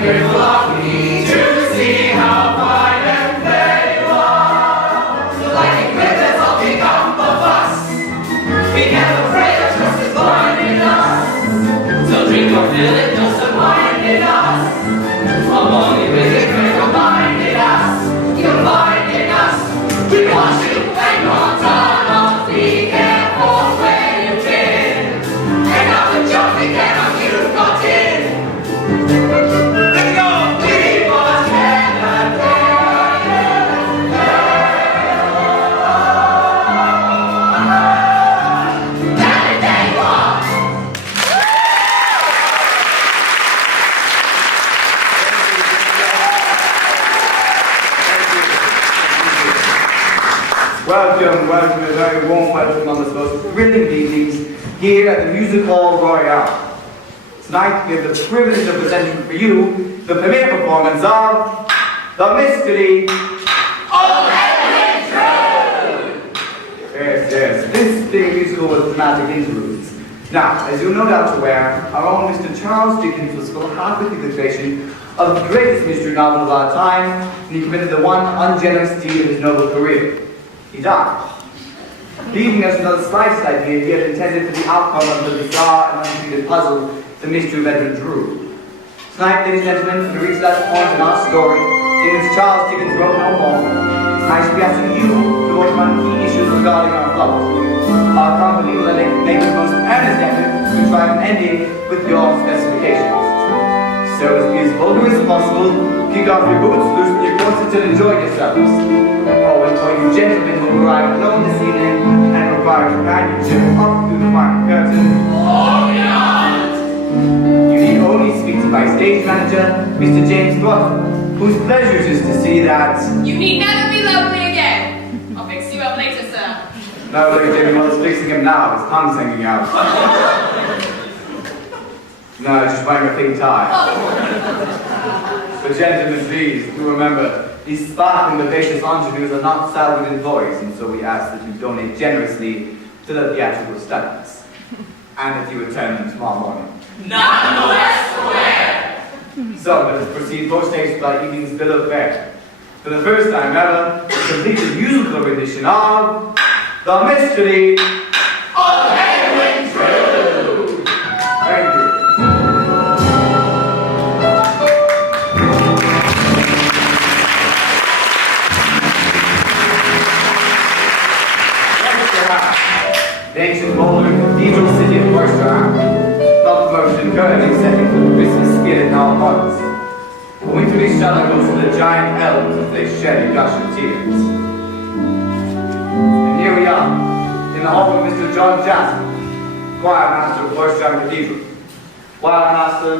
grateful of me to see how fine and fair you are. Like a glitters all become of us. We never pray that trust is born in us. So drink or fill it, just unwind in us. Only with the drink of mind in us. You'll find in us. We want you and your turn off. Be careful where you've been. And now the job we get on you got in. Let's go! We must never Welcome, a very warm welcome on this most brilliant evenings here at the Music Hall Royale. Tonight we have the privilege of presenting for you the premiere performance of The Mystery of Edwin Drood! Yes, this being musical with dramatic interludes. Now, as you're no doubt aware, our own Mr. Charles Dickens was full half with the illustration of the greatest mystery novel of our time, and he committed the one ungenerous deed of his noble career. He died, leaving us without the slightest idea he had intended for the outcome of the bizarre and untreated puzzle, the mystery of Edwin Drood. Tonight, ladies and gentlemen, we reach that point in our story in which Charles Dickens wrote no more. I shall be asking you to vote on key issues regarding our plot. Our company will make its most earnest effort to try and end it with your specifications. So as be as vulgar as possible, kick off your boots, loosen your corsets, and enjoy yourselves. For you gentlemen who arrive alone this evening and require companionship up through the black curtain. Or beyond! You need only speak to my stage manager, Mr. James Thornton, whose pleasure it is to see that... You need never be lonely again. I'll fix you up later, sir. No, look at Jimmy, what's fixing him now, his tongue's hanging out. No, just wearing a pink tie. But gentlemen, please, do remember, these sparkling, vivacious ingenues are not salaried employees, and so we ask that you donate generously to the theatrical studies, and that you return them tomorrow morning. None the less aware! So, let us proceed post-haste with our evening's bill of fare. For the first time ever, a completed musical rendition of The Mystery of Edwin Drood! Thank you. The ancient Roman cathedral city of Worcester, not the most encouraging setting for the Christmas spirit in our hearts. When we three shall go to the giant elms as they shed a gush of tears. And here we are, in the hall of Mr. John Jasper, choir master of Worcester Cathedral. Choir master,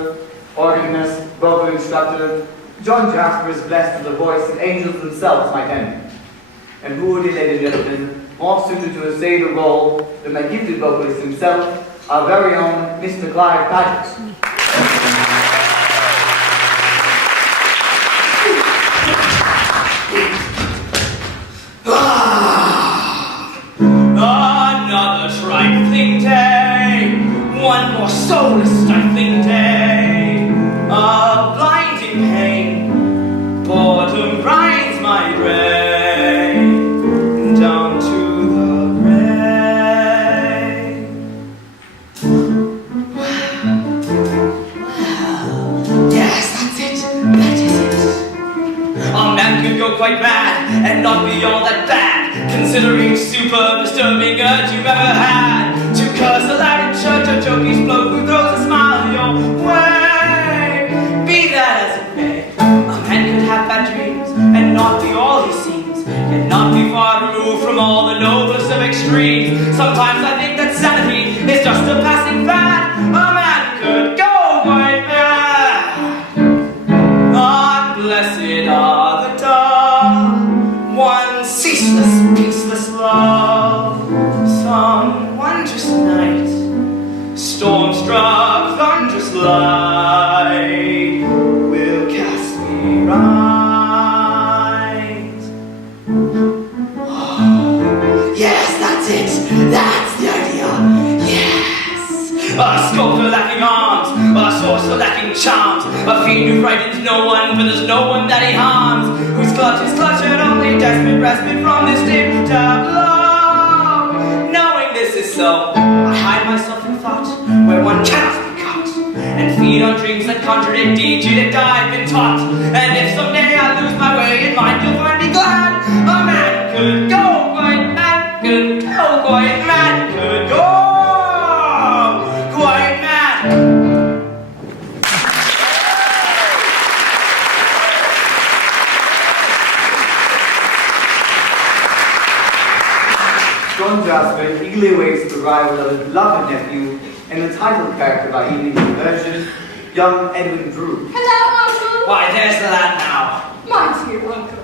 organist, vocal instructor, John Jasper is blessed with a voice that angels themselves might envy. And who would be, ladies and gentlemen, more suited to essay the role than my gifted vocalist himself, our very own Mr. Clive Paget. Another trifling day, one more soulless stifling day of blinding pain, boredom grinds my brain down to the grave. Yes, that's it, that is it. A man could go quite mad and not be all that bad, considering super disturbing urge you've ever had to curse aloud in church, a jokish bloke who throws a smile your way. Be that as it may, a man could have bad dreams and not be all he seems, yet not be far removed from all the noblest of extremes. Sometimes I think that sanity is just a passing fad. A man could go quite mad. Ah, blessed are the dumb, one ceaseless, peaceless love. Some wondrous night, storm-struck, thunderous light will cast me right. Oh, yes, that's it. That's the frightens no one, for there's no one that he harms, whose clutch is clutched only desperate respite from this dim tableau. Knowing this is so, I hide myself in thought, where one cannot be caught, and feed on dreams that contradict deeds that I've been taught. And if someday I lose my way in mind, you'll find me glad. A man could go quite mad, could go quite mad, could go quite mad. John Jasper eagerly awaits the arrival of his beloved nephew and the title character by evening's diversion, young Edwin Drood. Hello, Uncle. Why, there's the lad now. My dear Uncle.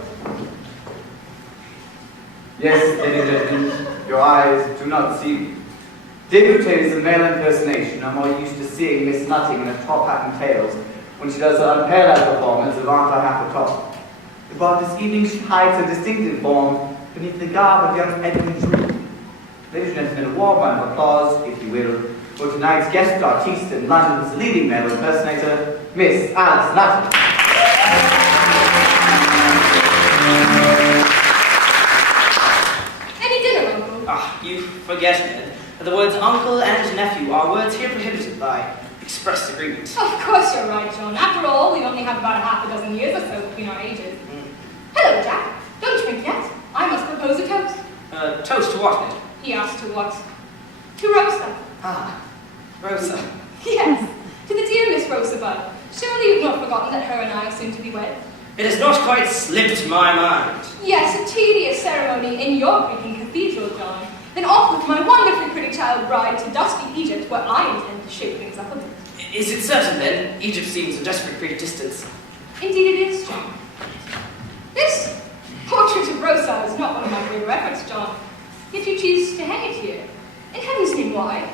Yes, ladies and gentlemen, your eyes do not see. Debutante is a male impersonation. I'm more used to seeing Miss Nutting in her top hat and tails when she does her unparalleled performance of Aunt I Have a Top. But this evening she hides her distinctive form beneath the garb of young Edwin Drood. Ladies and gentlemen, a warm round of applause, if you will, for tonight's guest artiste and London's leading male impersonator, Miss Alice Nutting. Any dinner, Uncle? Ah, you forget, Ned, that the words uncle and nephew are words here prohibited by express agreement. Of course you're right, John. After all, we only have about half a dozen years or so between our ages. Hello, Jack. Don't drink yet. I must propose a toast. Toast to what, Ned? He asked to what? To Rosa. Ah, Rosa. Yes, to the dear Miss Rosabud. Surely you've not forgotten that her and I are soon to be wed? It has not quite slipped my mind. Yes, a tedious ceremony in your Greek cathedral, John. Then off with my wonderfully pretty child bride to dusty Egypt, where I intend to shake things up a bit. Is it certain, then? Egypt seems a desperate great distance. Indeed it is, John. This portrait of Rosa is not one of my favorite efforts, John. Yet you choose to hang it here. In heaven's name, why?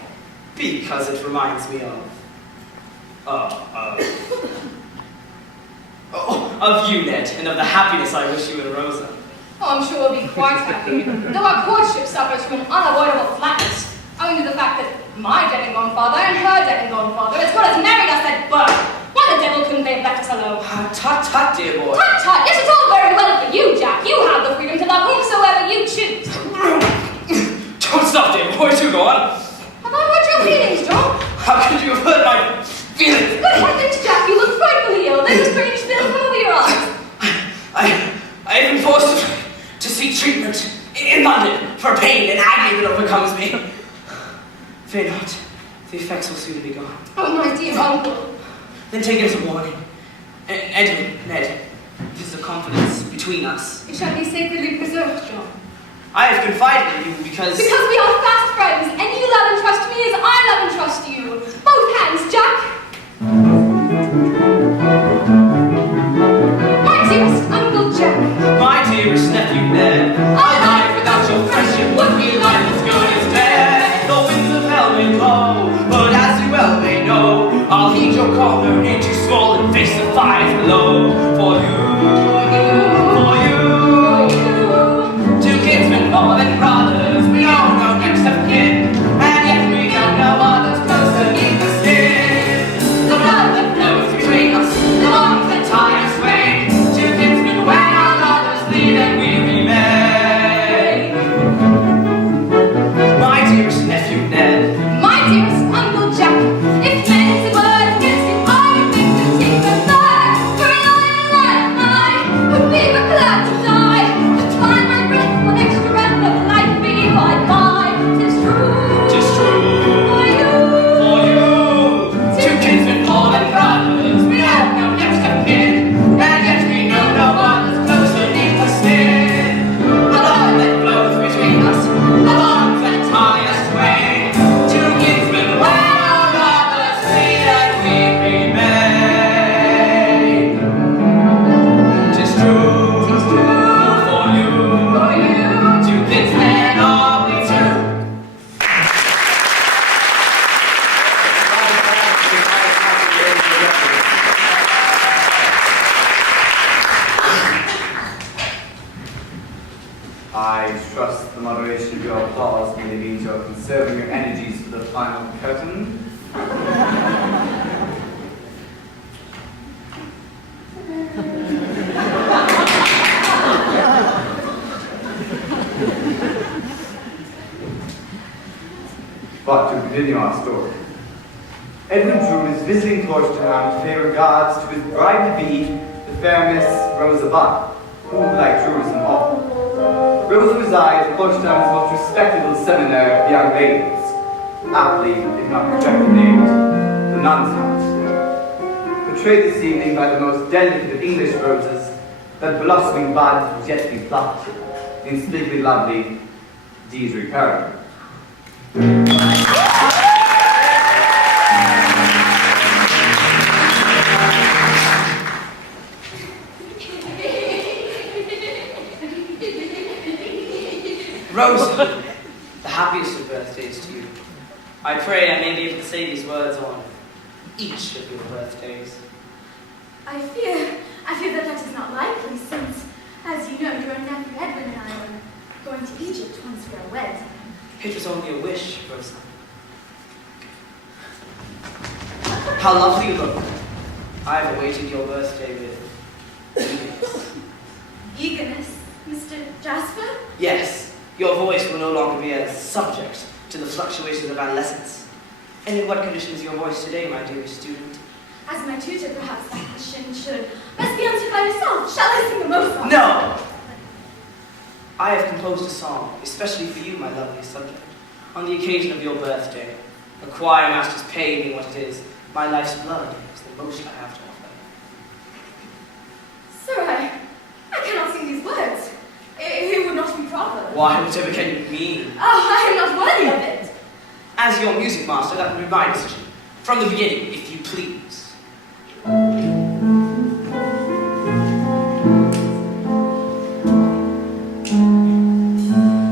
Because it reminds me of you, Ned, and of the happiness I wish you and Rosa. Oh, I'm sure we'll be quite happy, though our courtship suffers from an unavoidable flatness, owing to the fact that my dead and gone father and her dead and gone father as well as married us at birth. Why the devil couldn't they have left us alone? Tut, tut, dear boy. Tut, tut! Yes, it's all very well for you, Jack. You have the freedom to love whomsoever you choose. Don't stop, dear boy. Do go on. Have I hurt your feelings, John? How could you have hurt my feelings? Good heavens, Jack, you look frightfully ill. There's a strange film come over your eyes. I've been forced to seek treatment in London for pain and agony that overcomes me. Fear not, the effects will soon be gone. Oh, my dear uncle. Then take it as a warning. Edwin, Ned, this is a confidence between us. It shall be sacredly preserved, John. I have confided in you because... Because we are fast friends, and you love and trust me as I love and trust you. Both hands, Jack. My dearest Uncle Jack. My dearest nephew Ned, A life without your friendship would be life as good as dead. the winds of hell may blow, but as you well may know, I'll heed your call, no need to swell and face the fires below. For you, two kinsmen more than brothers, we know no next of kin, and yet we know no others closer beneath the skin. The blood that flows between us, the bonds that tie us twain, two kinsmen when our lovers leave and we remain. My dearest nephew Ned, My dearest Uncle Jack. If men's words against him, I would think to take the third. For a lion and I would be but glad to die, to find my breath for next breath of life be by by. 'Tis true. 'tis true. For you. For you, two kinsmen more than brothers, we have no next of kin, and yet we know no others close beneath the skin. The blood that flows between us, the bonds that tie us twain, two kinsmen when our lovers flee and we remain. 'Tis true. 'Tis true. For you, For you. two kinsmen are we two. I trust the moderation of your applause merely means you're conserving your energies for the final curtain. continue our story. Edwin Drood is visiting Torchtown to pay regards to his bride-to-be, the fair Miss Rosa Budd, who, like Drood, is an author. Rosa resides at Torchtown's most respectable seminary of young ladies, aptly, if not correctly named, the Nuns' House. Portrayed this evening by the most delicate of English roses, that blossoming bud was yet to be plucked, the unspeakably lovely Deidre Perry. Rosa, the happiest of birthdays to you. I pray I may be able to say these words on each of your birthdays. I fear that is not likely, since, as you know, your nephew Edwin and I are going to Egypt once we are wed. It was only a wish, Rosa. How lovely you look. I have awaited your birthday with eagerness. Eagerness, Mr. Jasper? Yes, your voice will no longer be a subject to the fluctuations of adolescence. And in what condition is your voice today, my dearest student? As my tutor, perhaps that question should best be answered by yourself. Shall I sing the Mozart? No! I have composed a song, especially for you, my lovely subject, on the occasion of your birthday. The choir masters pay me what it is. My life's blood is the most I have to offer. Sir, I cannot sing these words. It would not be proper. Why, whatever can you mean? Oh, I am not worthy of it. As your music master, that would be my decision. From the beginning, if you please.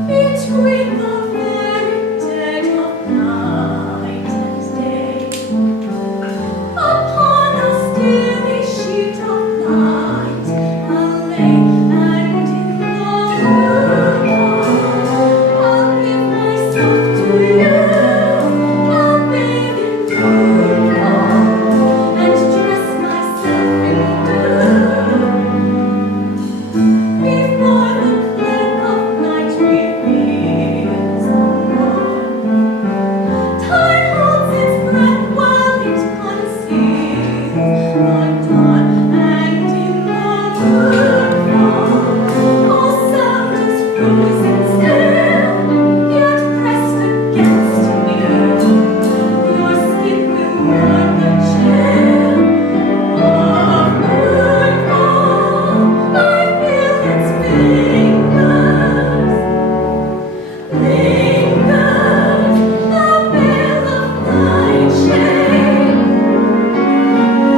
Between the very dead of night and day, upon a stilly sheet of light, I'll lay, and in the moonlight, I'll give myself to you. I'll bathe in moonlight and dress myself in dew. Before the clerk of night reveals the morn, time holds its breath while it conceals the dawn, and in the moonlight all sound is frozen still, yet pressed against you, your skin will learn the chill of moonfall. I feel its fingers, lingers, the veil of nightshade,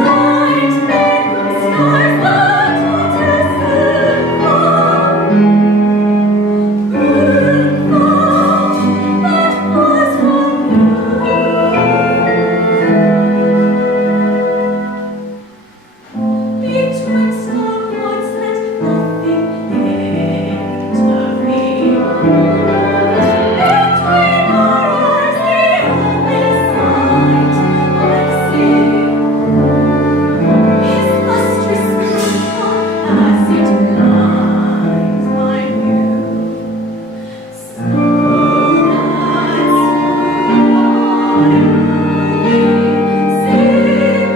light made from stars that will soon fall, moonfall that was from you. Betwixt our hearts let nothing intervene. Between our eyes the only sight I see is lustrous moonfall as it blinds my view. So that sweet body see not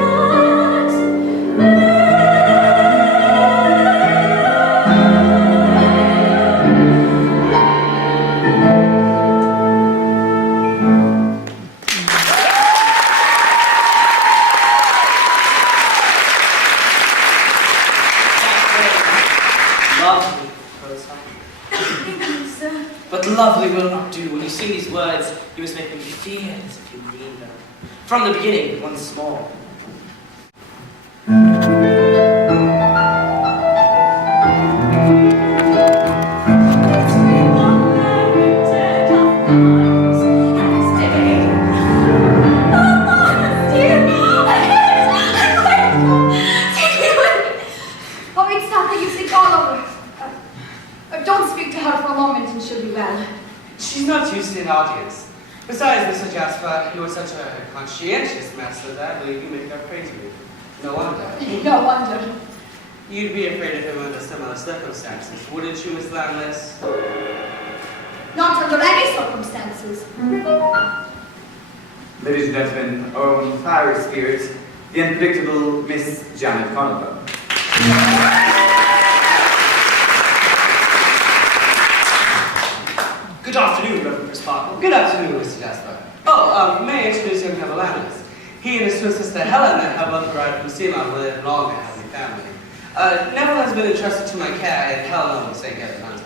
Lovely, Rosa. Thank you, sir. But lovely will not do. When you sing these words, you must make me feel as if you mean them. From the beginning, once more. Between the very dead of night and day, upon a steel Oh, it's not that you think all over. Don't speak to her for a moment and she'll be well. She's not used to an audience. Besides, Mr. Jasper, you are such a conscientious master that I believe you make her praise me. No wonder. No wonder. You'd be afraid of him under similar circumstances, wouldn't you, Miss Landless? Not under any circumstances. Ladies and gentlemen, our own fiery spirit, the unpredictable Miss Janet Conover. Good afternoon, Reverend Crisparkle. Good afternoon, Mr. Jasper. Oh, may I introduce young Neville Landis? He and his twin sister Helen have both arrived from Ceylon with a long and happy family. Neville has been entrusted to my care, and Helen will stay here at the Nuns' house.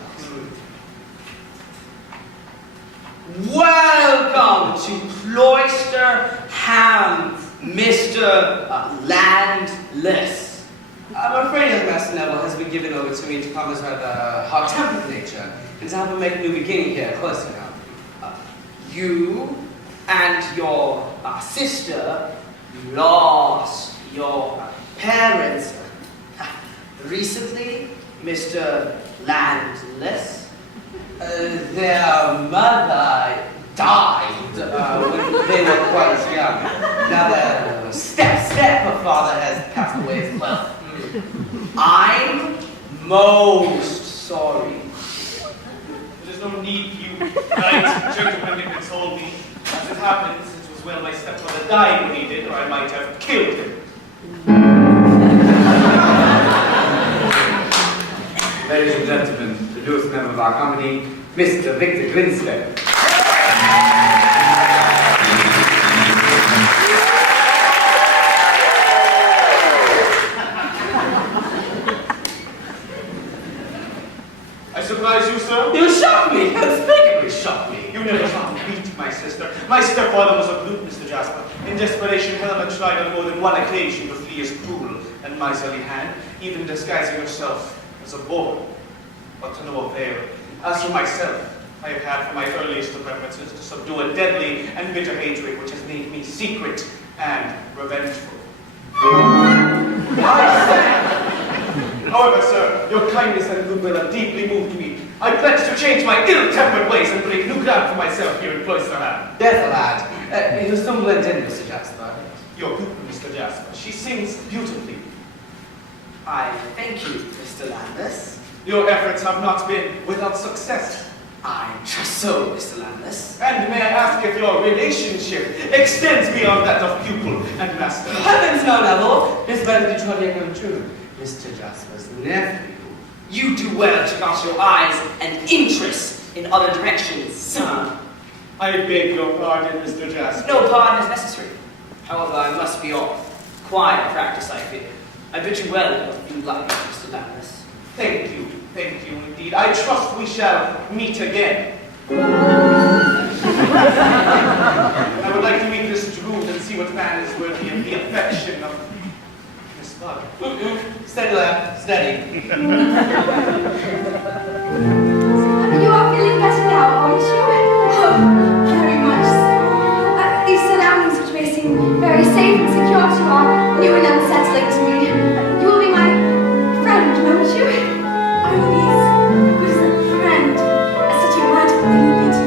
Welcome to Cloister Ham, Mr. Landless. I'm afraid young Master Neville has been given over to me to calm his rather hot-tempered nature and to help him make a new beginning here at Cloister Ham. You and your sister lost your parents recently, Mr. Landless. Their mother died when they were quite young. Now their step-father has passed away as well. I'm most sorry. There's no need for you right gentlemen to console me. As it happens, it was well my stepfather died when he did, or I might have killed him. Ladies and gentlemen, the newest member of our company, Mr. Victor Grinstead. I surprise you, sir? You shocked me! Unspeakably shocked me! You never saw me beat my sister. My stepfather was a brute, Mr. Jasper. In desperation, Helen had tried on more than one occasion to flee his cruel and miserly hand, even disguising herself as a boy, but to no avail. As for myself, I have had from my earliest of preferences to subdue a deadly and bitter hatred which has made me secret and revengeful. I say! However, sir, your kindness and goodwill have deeply moved me. I pledge to change my ill-tempered ways and break new ground for myself here in Cloister Ham. There's a lad. You soon blend in, Mr. Jasper. Your pupil, Mr. Jasper, she sings beautifully. I thank you, Mr. Landless. Your efforts have not been without success. I trust so, Mr. Landless. And may I ask if your relationship extends beyond that of pupil and master? Heavens, no, Neville! Miss Benedict Edwin Drood, Mr. Jasper's nephew. You do well to cast your eyes and interests in other directions, son. I beg your pardon, Mr. Jasper. No pardon is necessary. However, I must be off. Quite a practice, I fear. I bid you well of you luck, Mr. Landless. Thank you indeed. I trust we shall meet again. I would like to meet this Drood and see what man is worthy of the affection of Miss Bug. Steady, lad, steady. You are feeling better now, aren't you? Oh, very much so. These surroundings which may seem very safe and secure to you are new and unsettling to me. You will be my friend, won't you? I will be as good as a friend, as such a wonderful lady to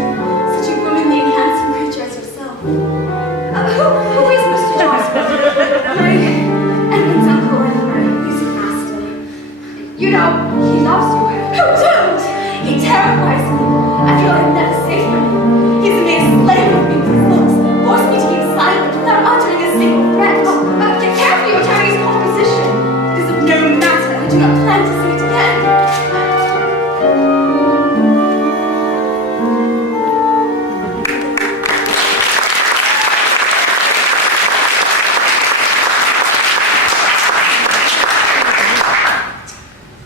such a womanly and handsome creature as yourself. Who is Mr. Jasper? My Edwin's uncle and my music master. You know, he loves you. Oh, don't! He terrifies me. I feel I'm never safe from him. He's a mere slave of me with his looks, forced me to keep silent without uttering a single threat. Get careful, you're carrying his composition. It is of no matter. I do not plan to see it again.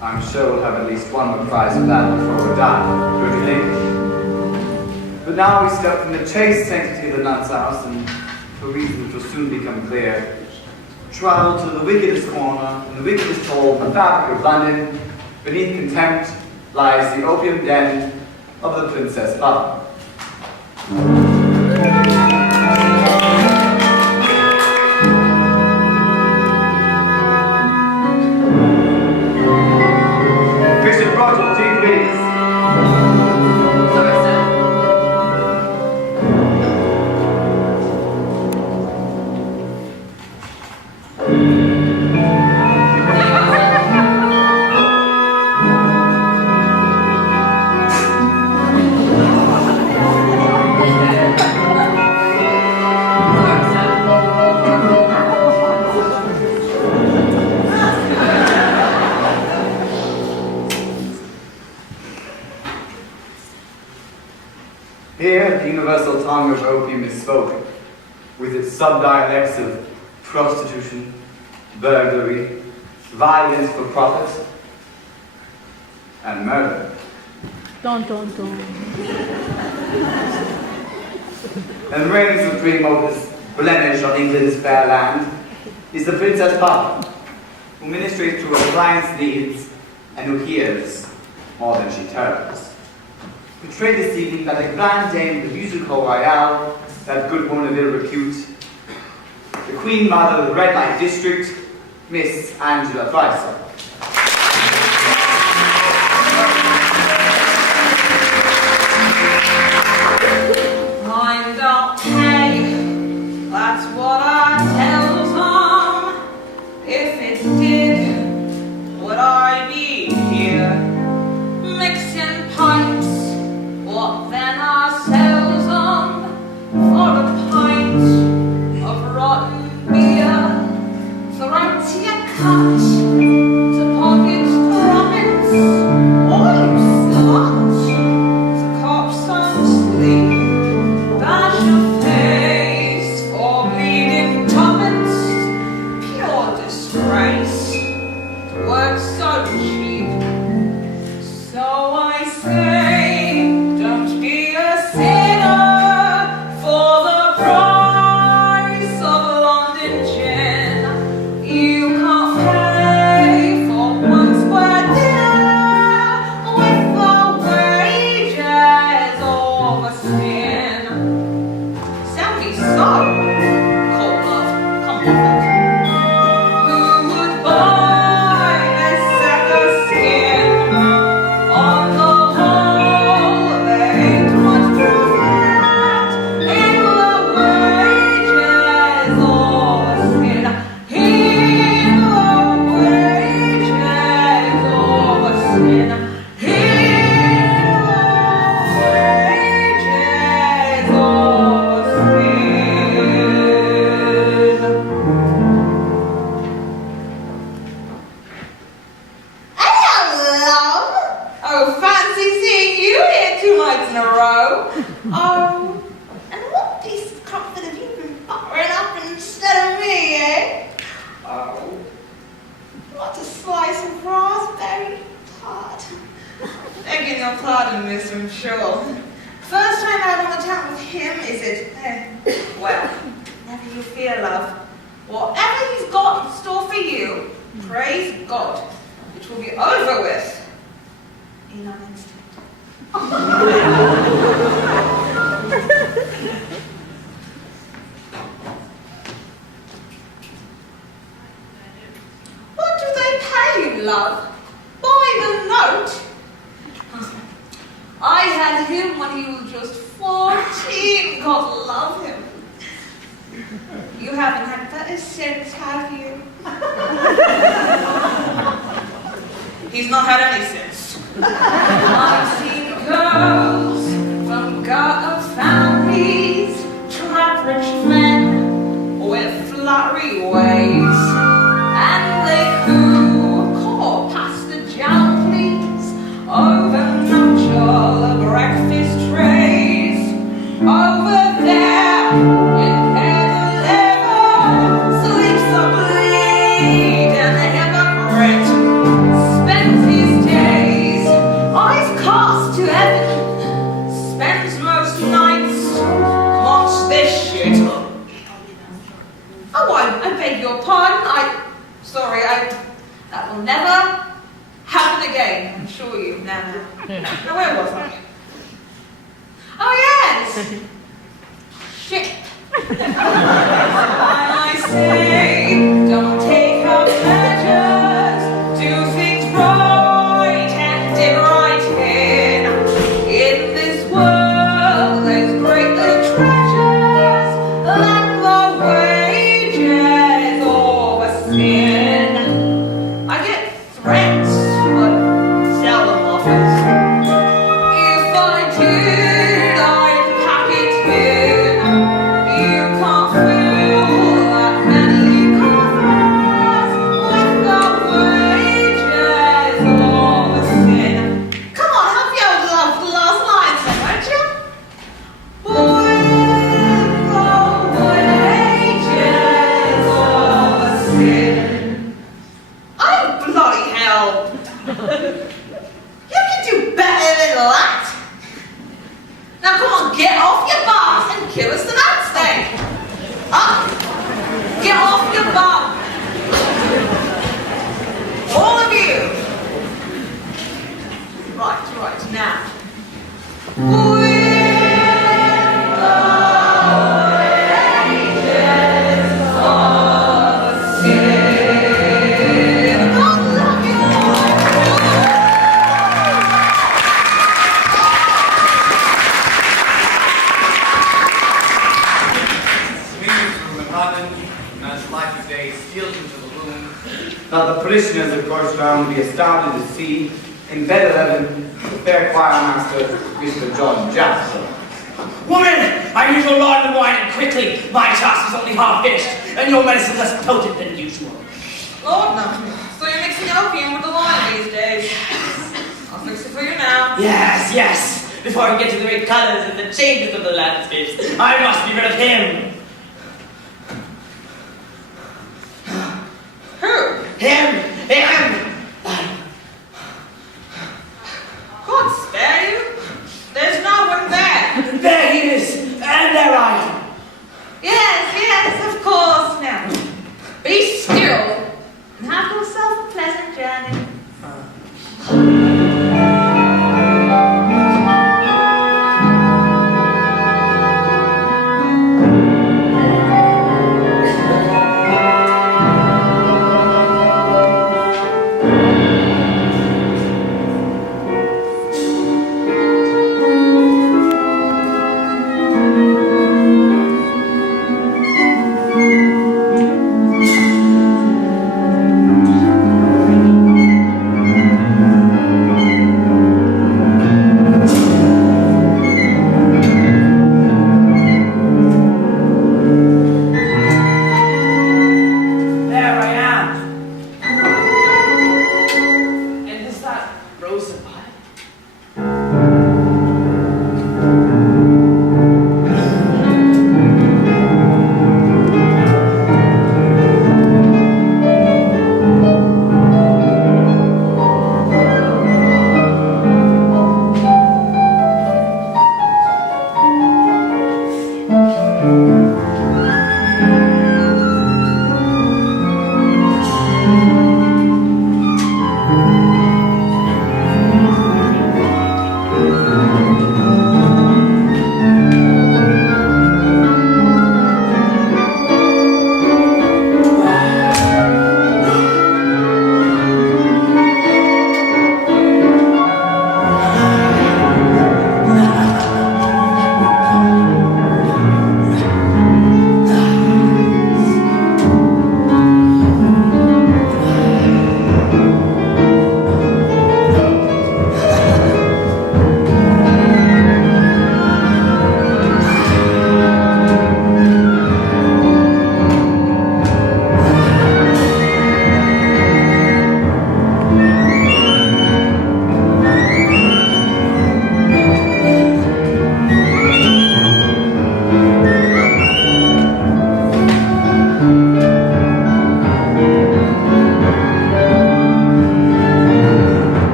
I'm sure we'll have at least one more prize of that before we're done, don't you think? But now we step from the chaste sanctity of the nun's house, and for reasons which will soon become clear, travel to the wickedest corner, in the wickedest hole in the fabric of London. Beneath contempt lies the opium den of the Princess Bug. Bishop Roger T. Williams. Sorry, sir. universal tongue of opium is spoken, with its sub-dialects of prostitution, burglary, violence for profit, and murder. Dun, dun, dun. And reigning supreme over this blemish on England's fair land is the Princess Power, who ministrates to her client's needs and who hears more than she tells. Portrayed this evening by the grand dame of the musical royale, that good woman of ill repute, the Queen Mother of the Red Light District, Miss Angela Thricer. I don't pay, that's what I tell Tom. If it did, would I be here? Mixing pipes, what then I sells on for a pint of rotten beer. Throat your cut, to pocket trumpets, all you slut, to cop some sleep. Bash your face for bleeding tuppence, pure disgrace, to work so cheap. So I say, don't be a sinner for the price of London gin. You can't pay for one square dinner with the wages of a sin. Sound me so, cold love, come off it. Who would buy a sack of skin? On the whole, there ain't much profit in the wages of a sin. In the wages of a sin. In the wages of a sin. Hello, love. Oh, fancy seeing you here 2 nights in a row. Oh, and what piece of comfort have you been buttering up instead of me, eh? Oh, what a slice of raspberry tart. Begging your pardon, miss, I'm sure. First time out on the tap with him, is it? Well, never you fear, love. Whatever he's got in store for you, praise God, it will be over with in an instant. What do they pay you, love? By the note? I had him when he was just 14. God love him. You haven't had better since, have you? He's not had any since. I've seen girls from gutter families trap rich men with flattery ways, and they coo call past the jam, please, over nuptial breakfast trays, over there in bed 11 sleeps a bleed and a hypocrite, spends his days eyes cast to heaven, spends most nights amongst this shit. Oh, I beg your pardon. Sorry, that will never happen again, I assure you. Now, where was I? Oh, yes! Shit. I say, don't take our pleasures, do things right and did right in this world, there's greater treasures than the wages of a sin. I get threats, but seldom offers. If I did, I'd pack it in. You can't fill that many coffers. bloody hell! You can do better than that! Now come on, get off your bums and give us the nuts then! Up! Get off your bum! All of you! Right, now. Now the parishioners of course round be established to see in bed 11 the fair choir master Mr. John Jasper. Woman, I need your lard and wine and quickly. My task is only half finished, and your medicine less potent than usual. Lord no. So you're mixing opium with the wine these days. I'll fix it for you now. Yes. Before I get to the great colors and the changes of the landscapes, I must be rid of him. Who? Him! God spare you. There's no one there. There he is, and there I am. Yes, of course. Now, be still and have yourself a pleasant journey.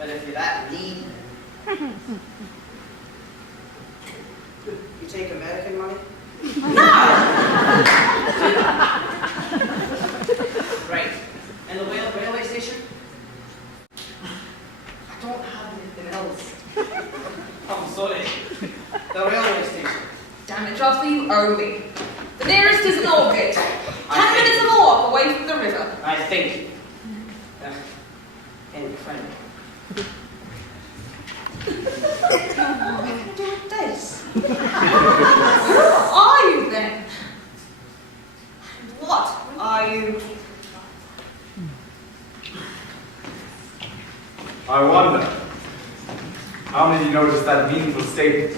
But if you're that needy, you take American money? Right. And the railway station? I don't have anything else. I'm sorry. The railway station. Damn it, Jasper, you owe me. The nearest is Norgate. 10 minutes of a walk away from the river. I think. Incredible. What am I going to do with this? Who are you then? And what are you? I wonder, how many of you noticed that meaningful statement?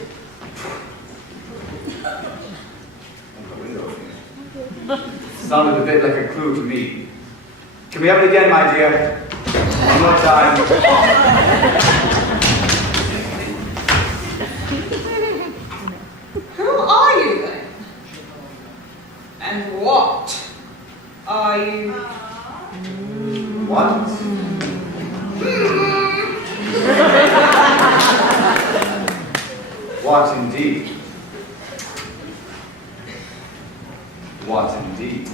Sounded a bit like a clue to me. Can we have it again, my dear? One more time. Who are you then? And what are you? What? What indeed? What indeed?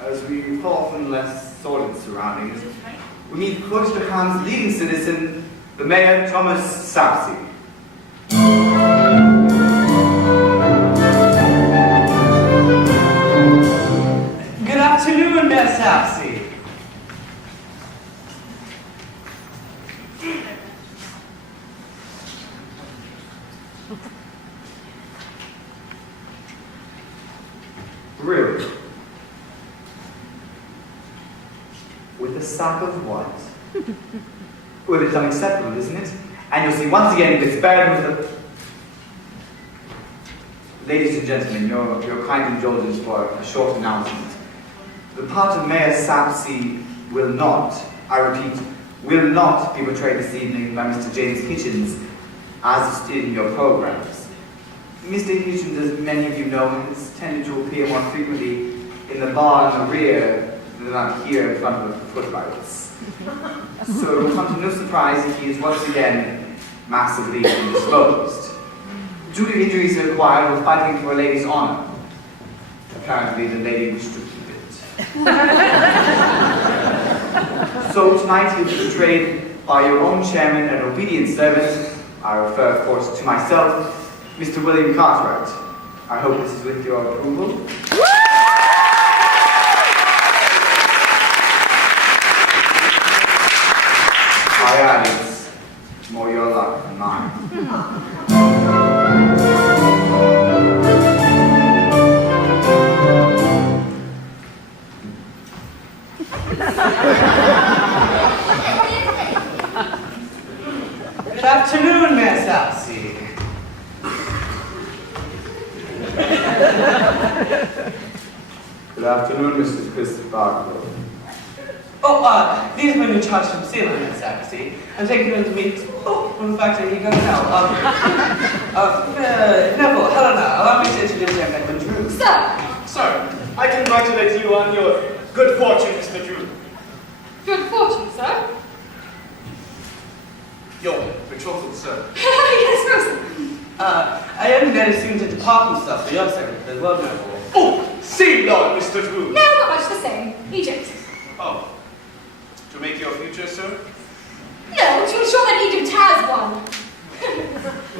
As we fall from less sordid surroundings, we meet Cloisterham's leading citizen, the Mayor Thomas Sapsey. Good afternoon, Mayor Sapsey. Really? With a sack of what? Well, it's unacceptable, isn't it? And you'll see once again it's buried with the... Ladies and gentlemen, your kind indulgence for a short announcement. The part of Mayor Sapsey will not, I repeat, will not be portrayed this evening by Mr. James Hitchens, as is in your programs. Mr. Hitchens, as many of you know, has tended to appear more frequently in the bar in the rear than up here in front of the footlights. So it will come to no surprise if he is once again massively indisposed. Due to injuries acquired while fighting for a lady's honor. Apparently the lady wished to keep it. So tonight you'll be portrayed by your own chairman and obedient servant, I refer of course to myself, Mr. William Cartwright. I hope this is with your approval. Aye, aye, it's more your luck than mine. Good afternoon, Mayor Sapsey. Good afternoon, Mr. Chris Barlow. Oh, these are my new charge from Ceylon, Mayor Sapsey. I'm taking them to meet... Oh, in fact, here you go now. Neville, Helena, allow me to introduce you, Edwin Drood. Sir, Sir, I congratulate you on your good fortune, Mr. Drew. Good fortune, sir. Your betrothal, sir. Yes, Rosa. I haven't had a student into parking stuff for your secretary as well, Neville. Oh, see, Lord, Mr. Drew. No, not much the same. Egypt. Oh, to make your future, sir? No, to ensure that Egypt has one.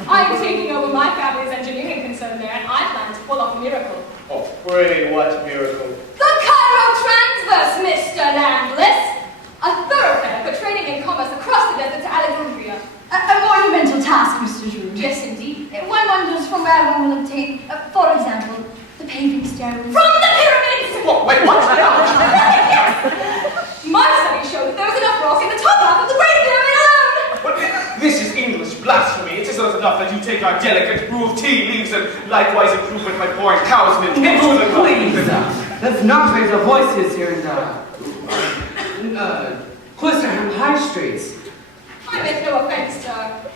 I'm taking over my family's engineering concern there, and I plan to pull off a miracle. Oh, pray, what miracle. The Cairo transverse, Mr. Landless. A thoroughfare for trading and commerce across the desert to Alexandria. A monumental task, Mr. Drood. Yes, indeed. One wonders from where one will obtain, for example, the paving stones. From the pyramids! What? Wait, what? My studies show that there is enough rock in the top half of the Great Pyramid alone! What? This is English blasphemy. It is not enough that you take our delicate brew of tea leaves and likewise improve with my pouring cows milk. Oh, please, let's not raise our voices here in Cloisterham High Streets. I meant no offense, sir.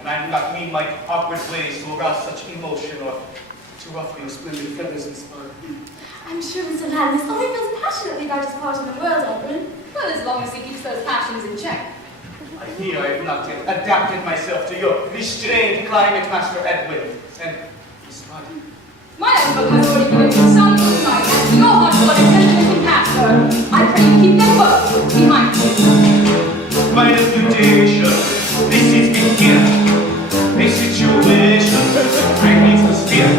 And I do not mean my awkward ways to arouse such emotion or to ruffle your splendid feathers and spur. I'm sure Mr. Landless only feels passionately about his part in the world, Edwin. Well, as long as he keeps those passions in check. I fear I have not yet adapted myself to your restrained climate, Master Edwin. And Miss Martin. My uncle has already given me some insight as to your hard-blooded and pastor. I pray you keep them both behind you. My reputation, this is in here. A situation I need to steer.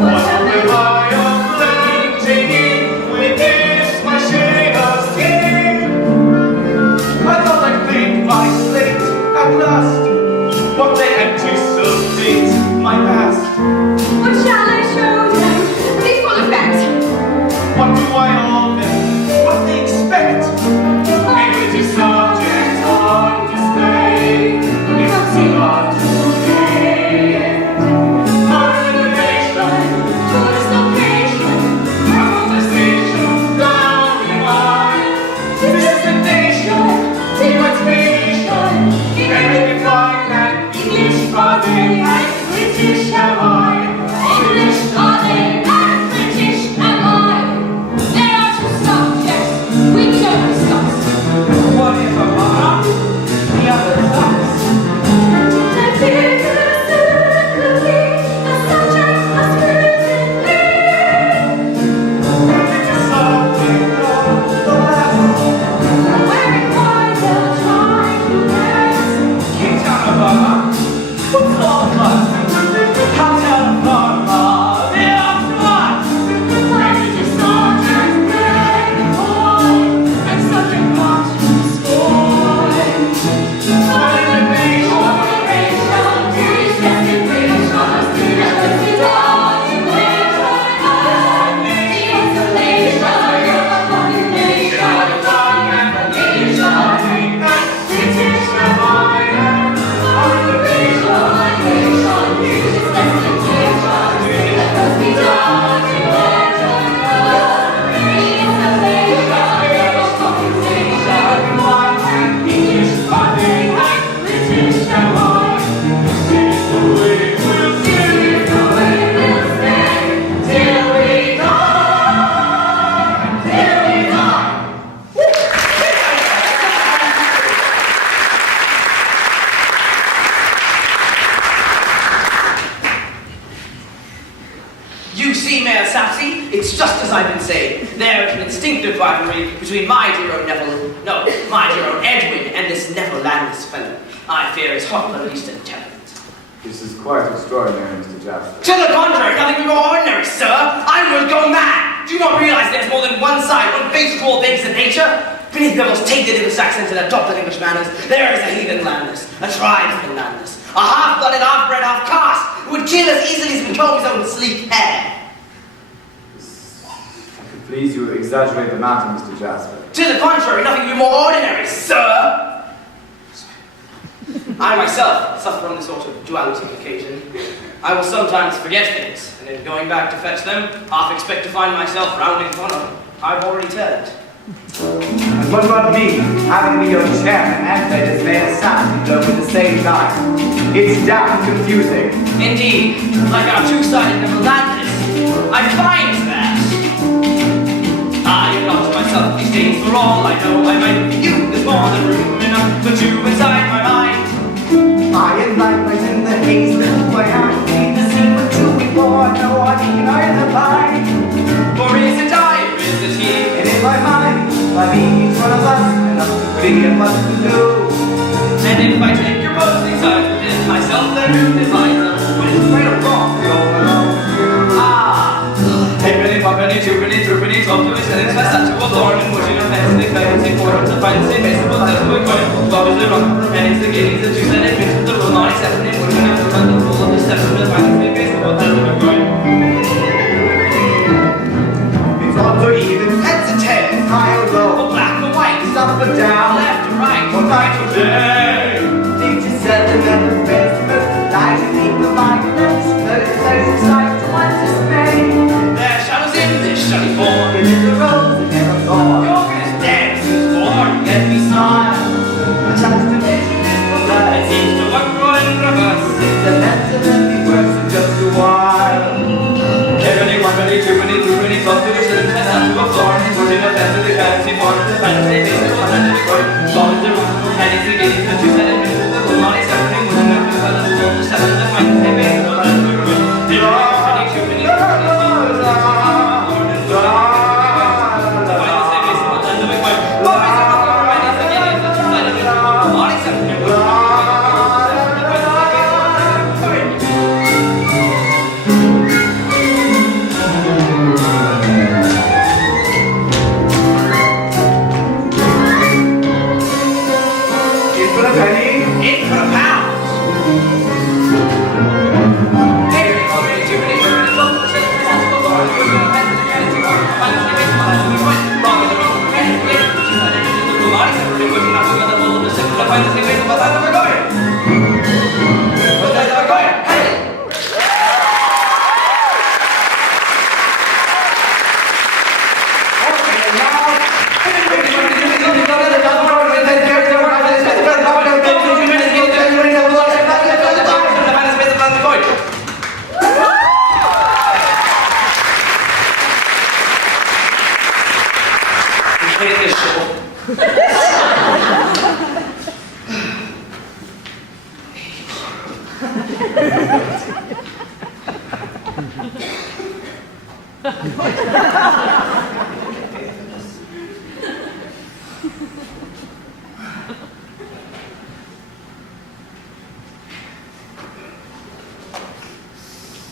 What am I of taking with this my shade of skin? I thought I'd clean my slate at last, but they anticipate my past. What shall I show them? These full effect. What do I owe them? What they expect? Maybe it is subject on display. It's a lot today. Our relation, tourist location, our conversation, down the line. This is the nation, take my inspiration. And make it find that English are they and British am I. English are they and British am I. There are two subjects we don't discuss. One is a monarch, the other is us. I fear certainly the subject must be It is something of the last. wearing white, they'll try to guess. King Tanabama, what's all the fuss? How Tanabama, the aftermath. It is subject very boy, and subject not to scorn. Moderation, teach destination, never be done in winter and the isolation of a population, British Empire, moderation, teach destination, never be done in winter and the isolation of a population, British Empire. This is the way we'll see. You see, Mayor Sapsy, it's just as I've been saying. There is an instinctive rivalry between my dear old my dear old Edwin and this Neville Landless fellow. I fear his hot-blooded Eastern temperament. This is quite extraordinary, Mr. Jasper. To the contrary, nothing more ordinary, sir. I will go mad. Do you not realize there's more than one side, one face to all things in nature? Beneath the most tainted English accents and adopted English manners, there is a heathen Landless, a tribesman Landless, a half-blooded, half-bred, half-caste, who would kill as easily as he would comb his own sleek hair. If I could please you exaggerate the matter, Mr. Jasper. To the contrary, nothing could be more ordinary, sir. I myself suffer from this sort of duality occasion. I will sometimes forget things, and in going back to fetch them, half expect to find myself rounding the corner I've already turned. And what about me, having been your chairman and played as Mayor Sam both at the same time? It's damn confusing. Indeed, like our two-sided Neville Landless, I find that I am not myself these days. For all I know, I might be you. There's more than room enough for two inside my mind. I am likewise in the haze, little way I need the scene with two before I know I mean either pine. For is it I, or is it he? And in my mind, by being each one of us, enough to agree on what to do. And if I take your opposing sides within myself, then who divides them? When it's right or wrong, we all belong with you. Ah, hey, Billy, 1 penny, 2 penny, 3 up and down, left and right, from night to day. Teacher said the never fails to look like to keep the mind less. There's excitement to one's dismay. There shadows in this shutty born. It is the rose that never gone. Your is dead since born. Let me smile. The transformation is the blood. It seems to work right in reverse. It's a lesson that it works in just a while. Every 1 minute, 2 minutes, 3 minutes, up to the ceiling, and down to a floor. Putting a fence to the fancy form, the fantasy, the fantasy court. Falling the roof, and it's beginning to choose and admit the room on its everything. With enough to balance the room, 7 to find the baby, the balance the room. The minutes, 2 minutes, 3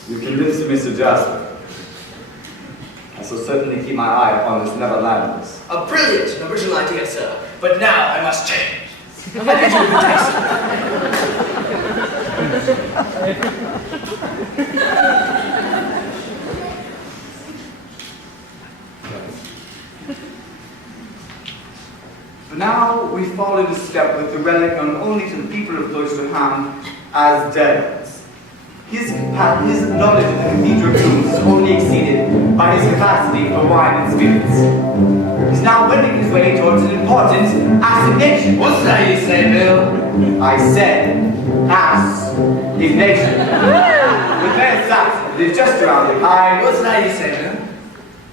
You convinced Mr. Jasper. I shall certainly keep my eye upon this Neverlanders. A brilliant and original idea, sir. But now I must change. How did you entice For now, we fall into step with the relic known only to the people of Cloisterham as Dickens. His knowledge of the cathedral tombs is only exceeded by his capacity for wine and spirits. He's now wending his way towards an important assignation. What's that you say, Bill? I said assignation. With their Saxon, it is just around behind. What's that you say, Bill?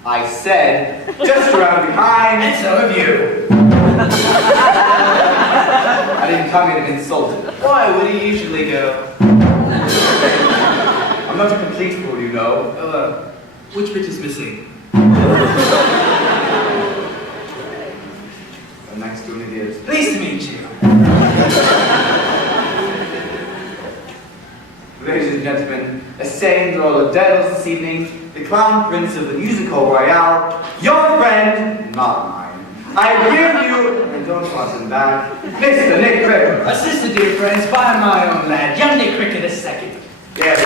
I said just around behind. And so have you. I didn't come in and insult him. Why would he usually go? I'm not a complete fool, you know. Which bit is missing? I'm next to an idiot. Pleased to meet you. Ladies and gentlemen, essaying the role of Daedalus this evening, the clown prince of the musical royale, your friend, not mine. I give you, I don't want him back, Mr. Nick Cricket. Assisted, dear friends, by my own lad, young Nick Cricket II. Yes.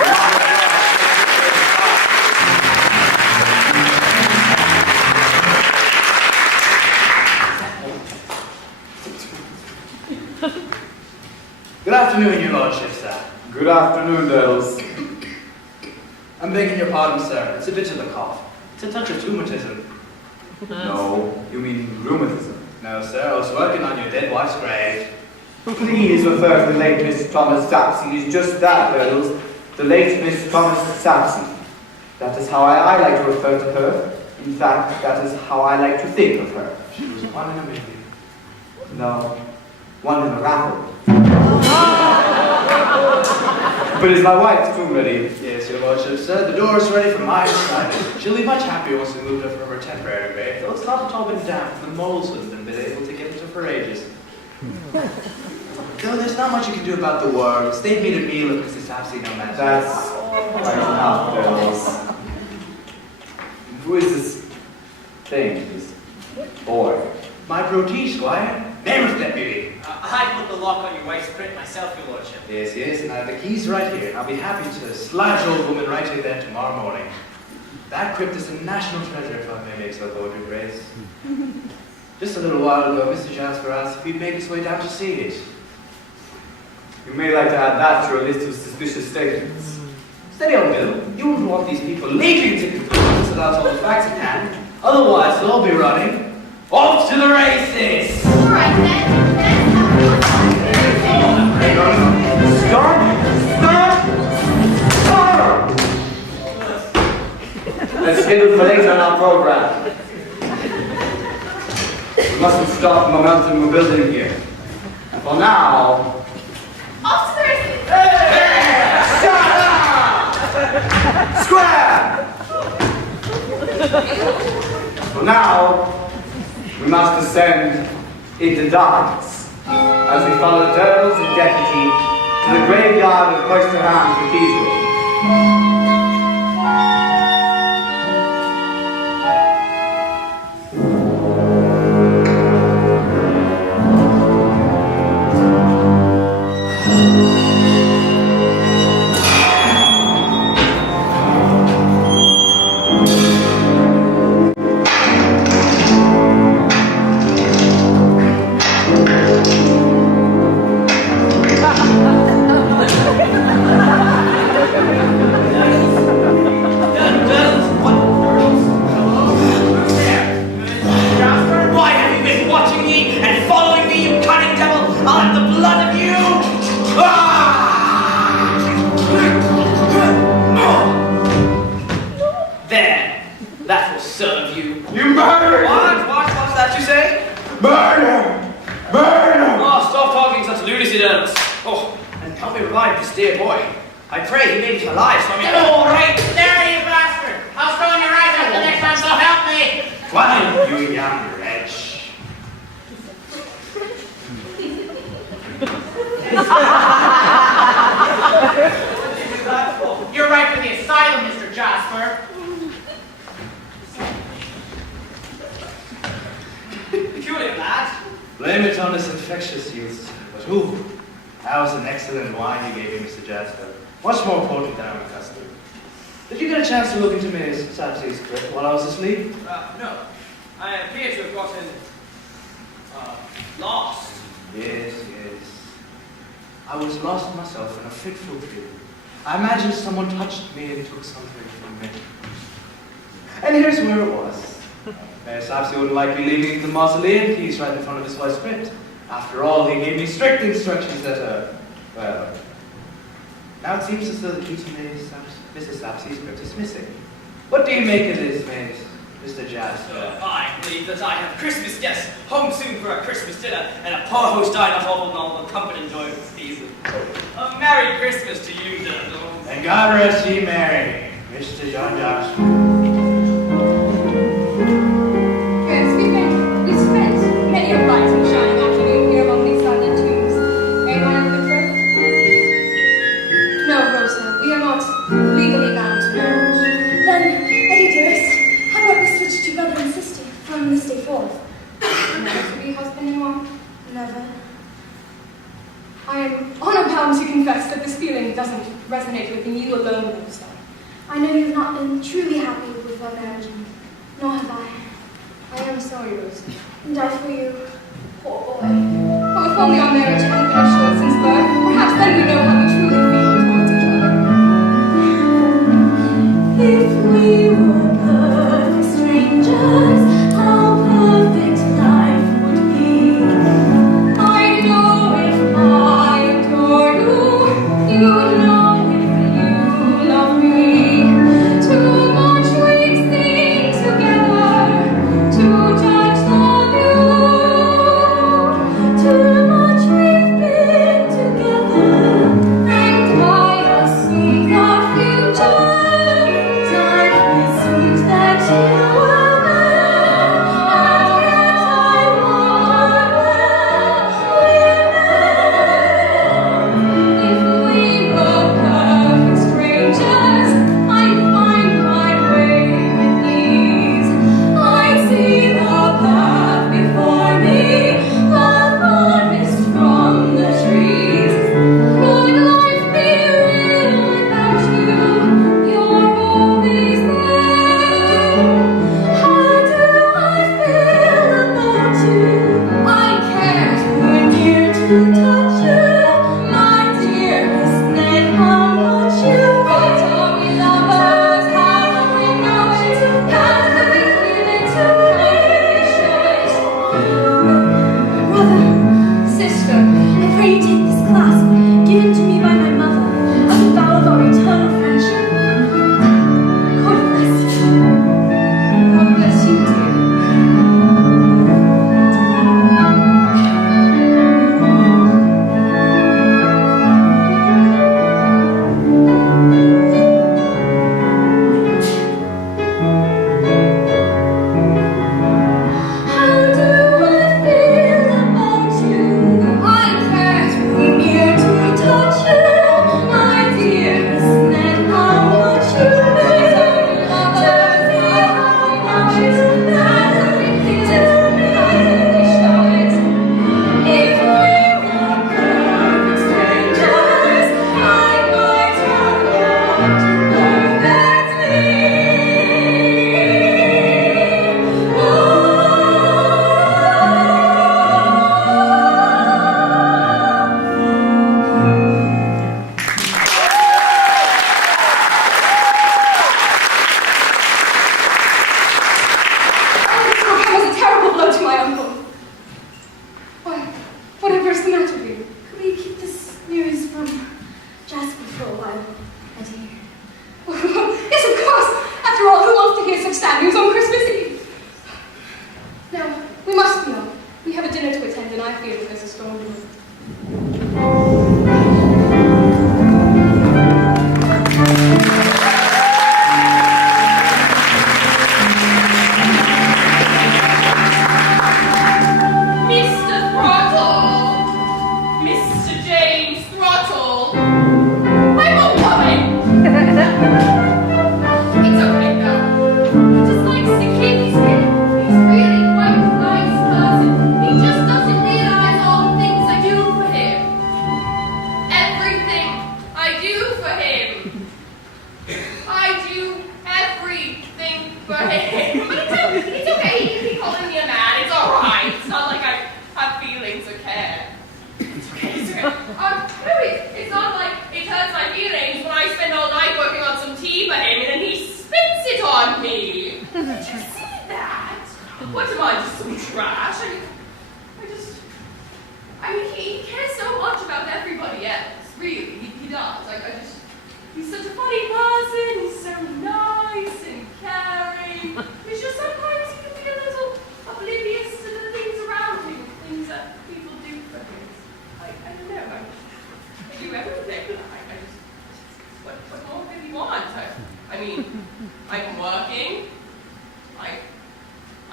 Good afternoon, your lordship, sir. Good afternoon, Daedalus. I'm begging your pardon, sir. It's a bit of a cough. It's a touch of rheumatism. No, you mean rheumatism. No, sir, I was working on your dead wife's grave. Please refer to the late Miss Thomas Sapsey. It's just that, Daedalus. The late Miss Thomas Sapsey. That is how I like to refer to her. In fact, that is how I like to think of her. She was one in a million. No, one in a raffle. But is my wife too ready? Yes, your lordship, sir. The door is ready for my side. She'll be much happier once we moved her from her temporary grave, though it's not at all been damp. The moles haven't been able to get into for ages. Though there's not much you can do about the worms. They've made a meal of Mrs. Sapsey, no matter. That's right enough, Daedalus. Who is this thing, this boy? My protege, squire. Name of deputy. I put the lock on your wife's print myself, your lordship. Yes, yes, and I have the keys right here. I'll be happy to slide your old woman right here there tomorrow morning. That crypt is a national treasure, if I may make so bold your grace. Just a little while ago, Mr. Jasper asked if he'd make his way down to see it. You may like to add that to your list of suspicious statements. Steady on, Bill. You wouldn't want these people leaping to conclusions without all the facts at hand. Otherwise, they'll all be running off to the races. All right, then. Stop! Let's schedule for later on our program. We mustn't stop the momentum we're building here. And for now... Off to the races. Shut up! Square! For now, we must descend into darkness as we follow Turtles and Deputy to the graveyard of Cloisterham Cathedral. You're right for the asylum, Mr. Jasper. Peculiar lad. Blame it on this infectious youth. But ooh, that was an excellent wine you gave me, Mr. Jasper. Much more potent than I'm accustomed. Did you get a chance to look into Miss Sapsi's script while I was asleep? No. I appear to have gotten lost. Yes. I was lost myself in a fitful dream. I imagined someone touched me and took something from me. And here's where it was. Miss Sapsi wouldn't like me leaving the mausoleum piece right in front of his wife's script. After all, he gave me strict instructions that, well... Now it seems as though the key to Mrs. Sapsi's script is missing. What do you make of this, Mr. Jasper? I believe that I have Christmas guests home soon for a Christmas dinner, and a poor host died of all the comfort and joy of the season. A Merry Christmas to you, Dundle. And God rest ye merry, Mr. John Jasper. Yes, we've spent many a bright and shining afternoon here among these silent tombs. Anyone have a good friend? No, Rosa, we are not legally bound to marriage. Then, Eddie dearest, how about we switch to brother and sister from this day forth? Never to be husband and wife? Never. I am honor bound to confess that this feeling doesn't resonate within you alone, Rosa. I know you've not been truly happy with our marriage, nor have I. I am sorry, Rosa. And I for you, poor boy. Oh, if only our marriage hadn't been assured since birth, perhaps then we know how we truly feel towards each other. If we were perfect strangers, how perfect life would be. I know if I adore you, you know if you love me. Too much we've seen together to judge the view. Too much we've been together, And I assume the future. time assumed that you were mine. you take this clasp, given to me by my mother, as a vow of our eternal friendship? God bless you. God bless you, dear. How do I feel about you? I can't Be near to touch you, my dearest Ned. How much you mean to me, how much you matter to me. If we were perfect strangers, I might have loved you perfectly. This program was a terrible blow to my uncle. Why, whatever's the matter with you? Could we keep this news from Jasper for a while, my dear? Yes, of course. After all, who wants to hear such sad news on Christmas Eve? Now, we must be off. We have a dinner to attend, and I fear that there's a storm brewing. Mr. Throttle! Mr. James Throttle! I'm a woman! It's okay now. He just likes to kid his head. He's really quite a nice person. He just doesn't realize all the things I do for him. Everything I do for him. I do everything for him. But it's okay. He can be calling me a man. It's alright. It's not like I have feelings or care. It's okay. It's okay. No, it's not like it hurts my feelings when I spend all night working on some tea for him and then he spits it on me. Did you see that? What am I, just some trash? I mean, he cares so much about everybody else. Really, he does. He's such a funny person. He's so nice and caring. It's just sometimes he can be a little oblivious to the things around him, things that people do for him. I don't know. I do everything. What more could he want? I mean, I'm working.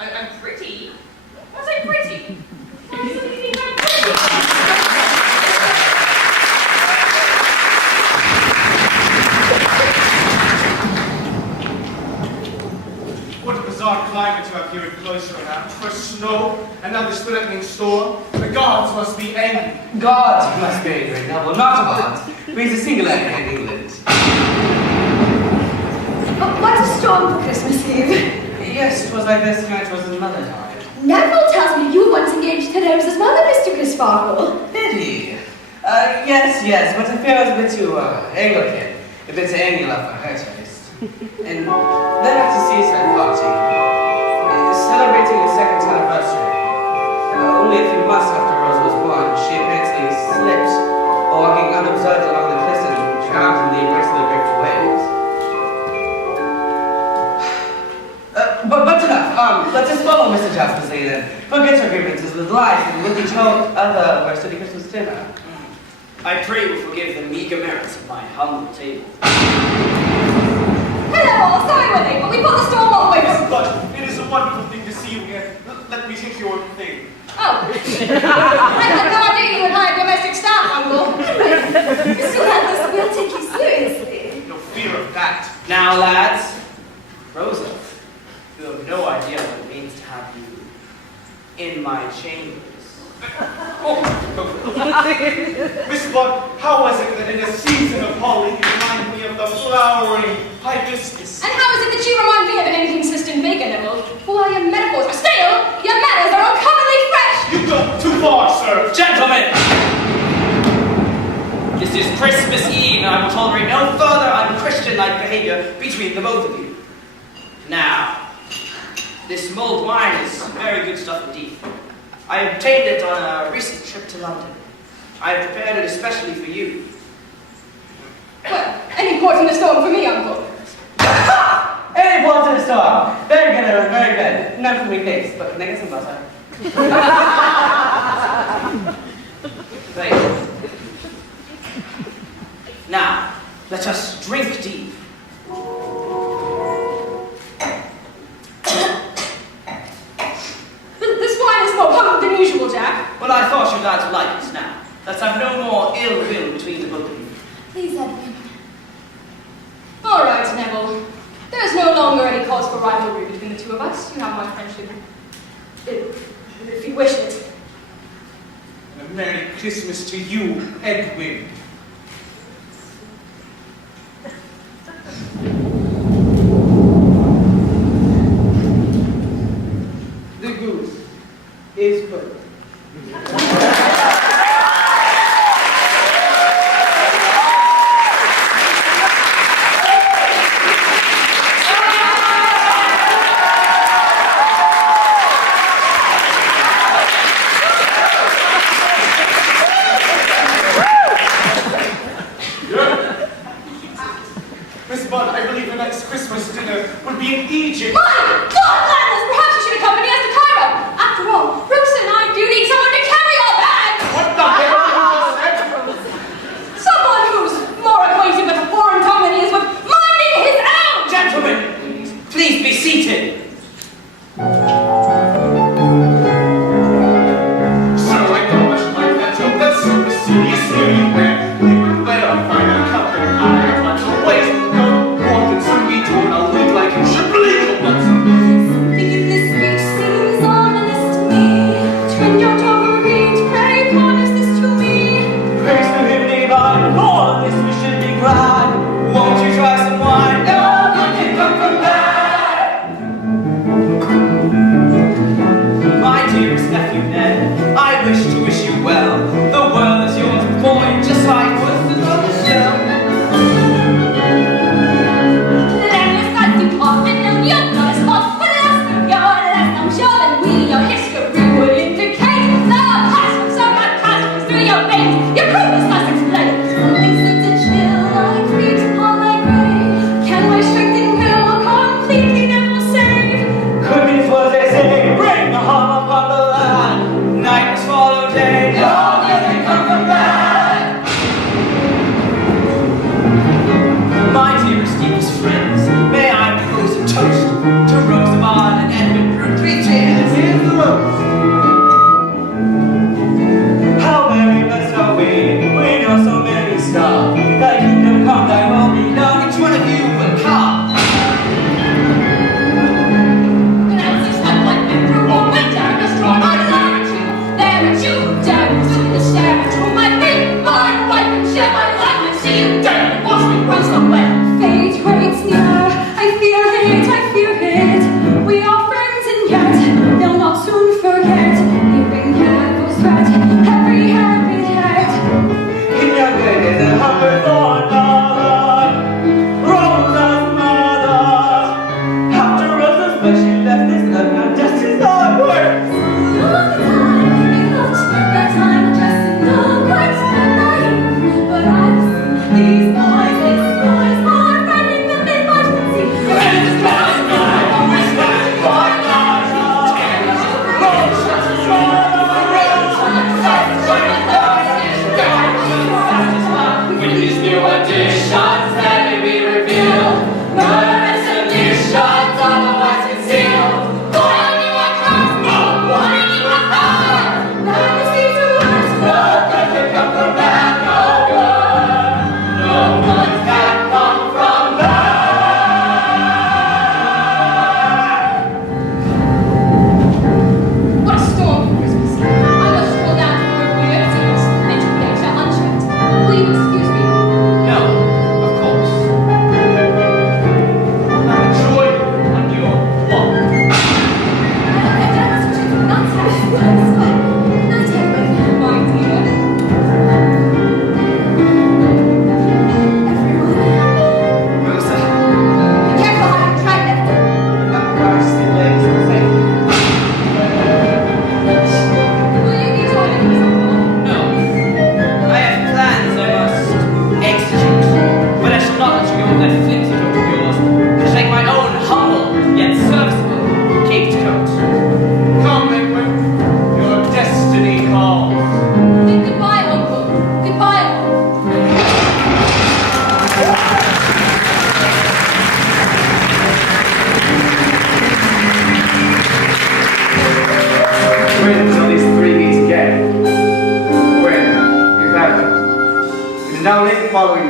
I'm pretty. Was I pretty? Why doesn't he think I'm pretty? What a bizarre climate to have here in Cloister now. First snow, and now this threatening storm. The gods must be angry. God must be angry. No, well, not God. He's a singularity in England. What a storm for Christmas Eve. Yes, it was like this when it was his mother died. Neville tells me you were once engaged to Rose's mother, Mr. Crisparkle. Did he? Yes, but I fear I was a bit too Anglican, a bit too angular for her taste. And then after seaside party, celebrating the second anniversary, only a few months after Rose was born, she apparently slipped while walking unobserved along the cliffs and drowned in the embrace of the grateful waves. But enough. Let us follow Mr. Jasper's lead and forget our grievances with life and with each other for a steady Christmas dinner. I pray you forgive the meager merits of my humble table. Hello, all. Sorry we're late, but we put the storm all the way from... But it is a wonderful thing to see you again. Let me take your thing. Oh. I had no idea you would hire domestic staff, Uncle. Mr. Landless, we'll take you seriously. No fear of that. Now, lads, Rosa, you have no idea what it means to have you in my chambers. Miss Buck, how was it that in a season of holly you reminded me of the flowering hibiscus? And how is it that you remind me of an inconsistent bacon, Neville? While your metaphors are stale, your manners are uncommonly fresh! You go too far, sir. Gentlemen! This is Christmas Eve, and I will tolerate no further unchristian-like behavior between the both of you. Now, this mulled wine is very good stuff indeed. I obtained it on a recent trip to London. I have prepared it especially for you. Well, any port in the storm for me, Uncle. Any port in the storm. Very good, very good. None for me, thanks, but can I get some butter? Thank you. Now, let us drink deep. This wine is more potent than usual, Jack. Well, I thought you guys would like it now. Let's have no more ill will between the both of you. Please, Edwin. All right, Neville. There's no longer any cause for rivalry between the two of us. You have my friendship. If you wish it. And a Merry Christmas to you, Edwin. The goose is good. Miss Budd, I believe the next Christmas dinner will be in Egypt. My God, Landless! Perhaps you should accompany us to Cairo. After all, Bruce and I do need someone to carry our bags. What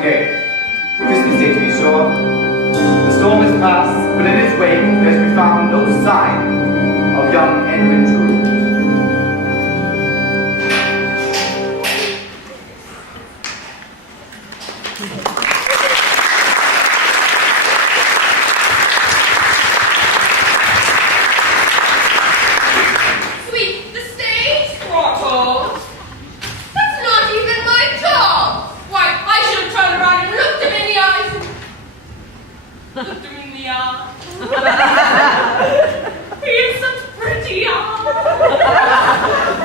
day. Christmas Day to be sure. The storm has passed, but in its wake there's been found no sign of young Edwin Drood. Sweep the stage, throttle. That's not even my job. Why, I should have turned around and looked him in the eyes. Looked him in the eye. He has such pretty eyes.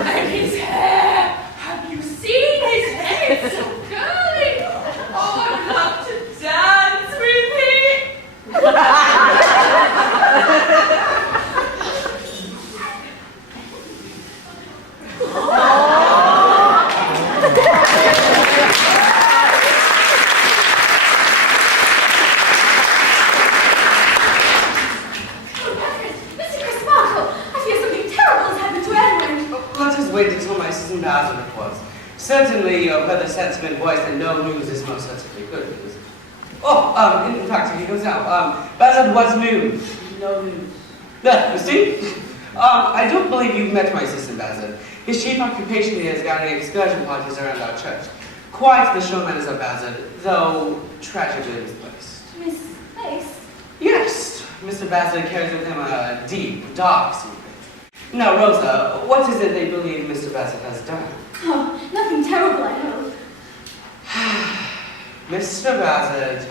And his hair. Have you seen his hair? It's so curly. Oh, I'd love to dance with him. Mr. Crisparkle, I fear something terrible has happened to Edwin. Let us wait until my Susan Basil reports. Certainly, you have heard the sentiment voiced that no news is most certainly good news. Oh, in fact, he goes now. Basil, what's news? No news. There, you see? I don't believe you've met my assistant, Basil. His chief occupation here is guiding excursion parties around our church. Quite the showman is a Basil, though tragically misplaced. Misplaced? Yes, Mr. Basil carries with him a deep, dark secret. Now, Rosa, what is it they believe Mr. Basil has done? Oh, nothing terrible, I hope. Mr. Basil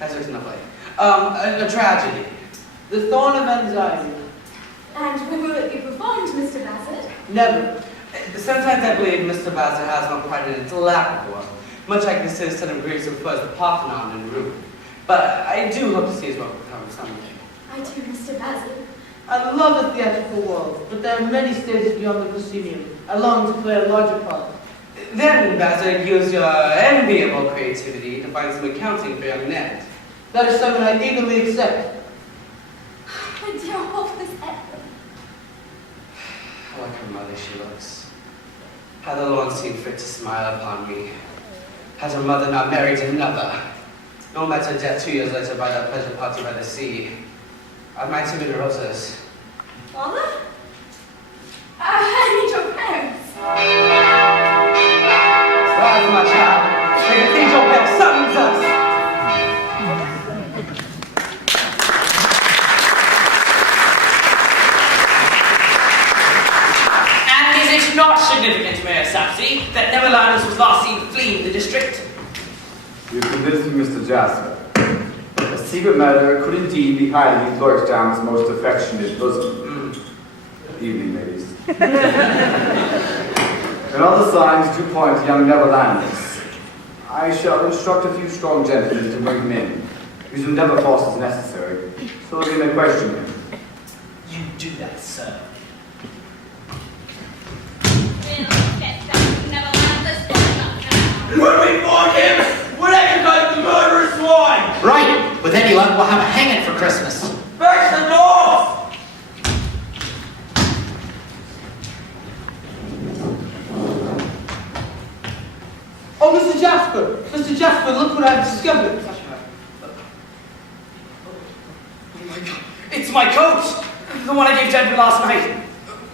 has written a play. A tragedy. The Thorn of Anxiety. And when will it be performed, Mr. Bassett? Never. Sometimes I believe Mr. Basil has one quite an intellectual one, much like the citizen of Greece who first the Parthenon in ruin. But I do hope to see his work come someday. I do, Mr. Bassett. I love the theatrical world, but there are many stages beyond the proscenium. I long to play a larger part. Then, Basil, use your enviable creativity to find some accounting for young Ned. That is something I eagerly accept. My dear hopeless Edwin. How like her mother she looks. How the Lord seemed fit to smile upon me. Has her mother not married another? No matter death 2 years later by that pleasure party by the sea. I might have been Rosa's. Father? I need your parents. Rise, my child. The cathedral bell summons us. And is it not significant, Mayor Sapsy, that Neverlanders was last seen fleeing the district? You've convinced me, Mr. Jasper. A secret murderer could indeed be hiding in Lordstown's most affectionate bosom. Evening, ladies. And other signs do point to young Neverlanders. I shall instruct a few strong gentlemen to bring him in. Use whatever force is necessary, so that we may question him. You do that, sir. We'll get back to Neverlanders for When we find him, we'll execute the murderous swine! Right, with anyone, we'll have a hanging for Christmas. Fetch the doors! Oh, Mr. Jasper! Mr. Jasper, look what I've discovered! Oh my God, it's my coat! The one I gave to Edwin last night.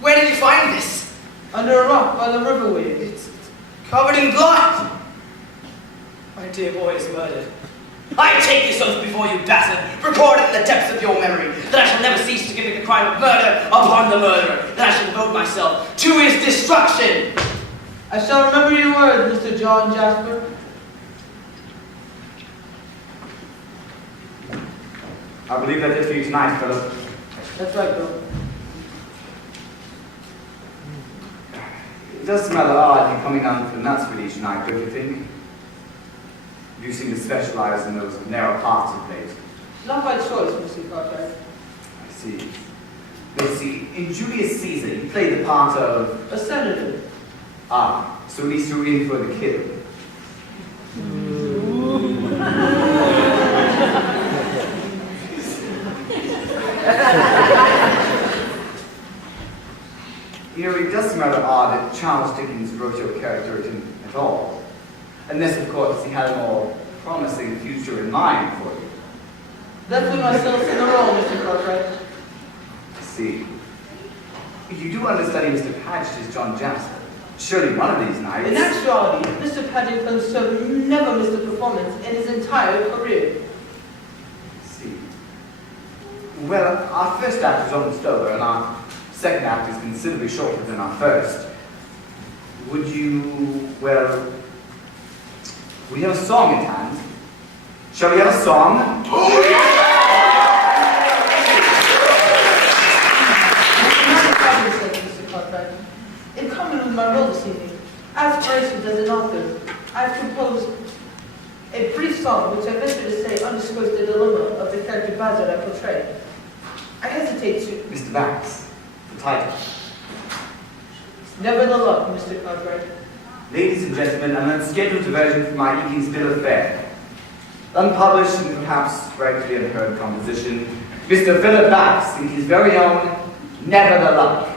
Where did you find this? Under a rock by the river weed. It's covered in blood. My dear boy is murdered. I take this oath before you, bastard, recorded in the depths of your memory, that I shall never cease to commit the crime of murder upon the murderer, that I shall devote myself to his destruction. I shall remember your words, Mr. John Jasper. I believe that it for you tonight, Philip. That's right, Bill. It does smell odd you coming down from nuts with each night, don't you think? You seem to specialize in those narrow parts of plays. Not by choice, Mr. Cartwright. I see. Let's see, in Julius Caesar, you played the part of... A senator. Ah, so at least you're in for the kill. You know, it does seem rather odd that Charles Dickens wrote your character at all. Unless, of course, he had a more promising future in mind for you. That's when myself in the role, Mr. Cartwright. I see. You do understudy Mr. Paget as John Jasper. Surely one of these nights... In actuality, Mr. Paddington never missed a performance in his entire career. I see. Well, our first act is almost over, and our second act is considerably shorter than our first. Would you, well... We have a song at hand. Shall we have a song? Oh, yeah! In common with my role this evening, as for instance as an author, I've composed a brief song which I venture to say underscores the dilemma of the character Basil I portray. I hesitate to... Mr. Bax, the title. Never the luck, Mr. Cartwright. Ladies and gentlemen, an unscheduled diversion from my evening's bill of fare. Unpublished and perhaps rightly unheard composition, Mr. Philip Bax in his very own Never the Luck.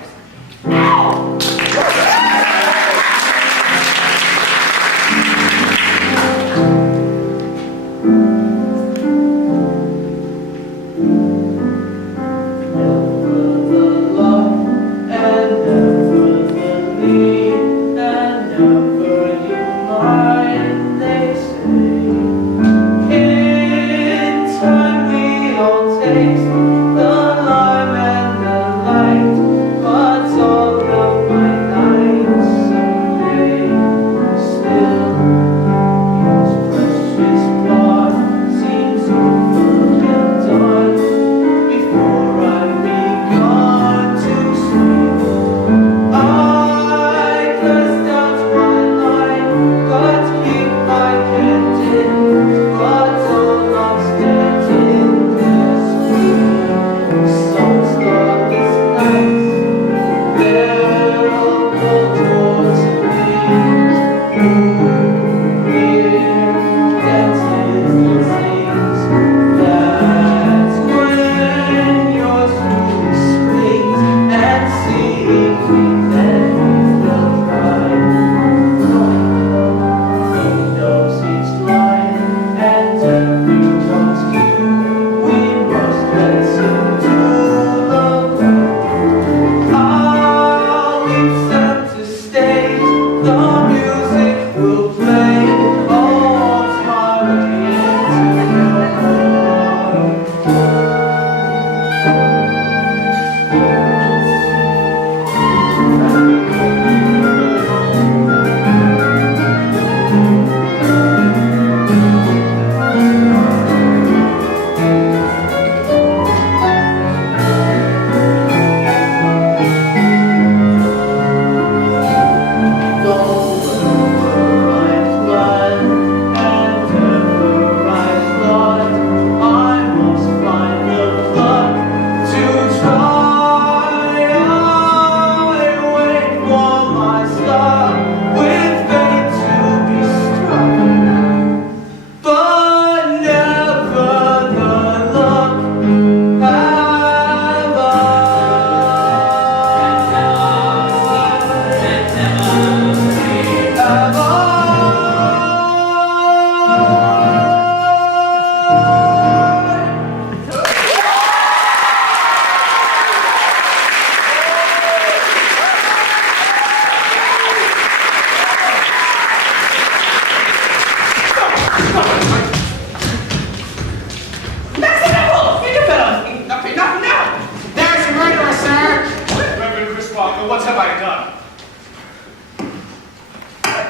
What have I done?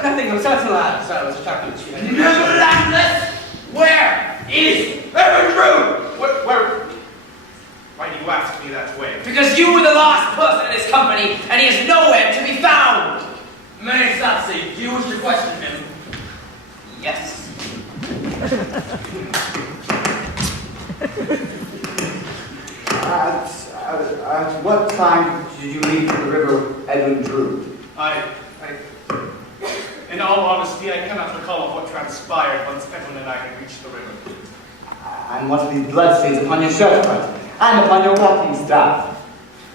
Nothing, I'm such a lad, so I was talking to you. Nevertheless, where is Edwin Drood? Why do you ask me that way? Because you were the last person in his company, and he is nowhere to be found. May I not say, do you wish to question him? Yes. At what time did you leave the river Edwin Drood? In all honesty, I cannot recall what transpired once Edwin and I had reached the river. And what are these bloodstains upon your shirt front and upon your walking staff?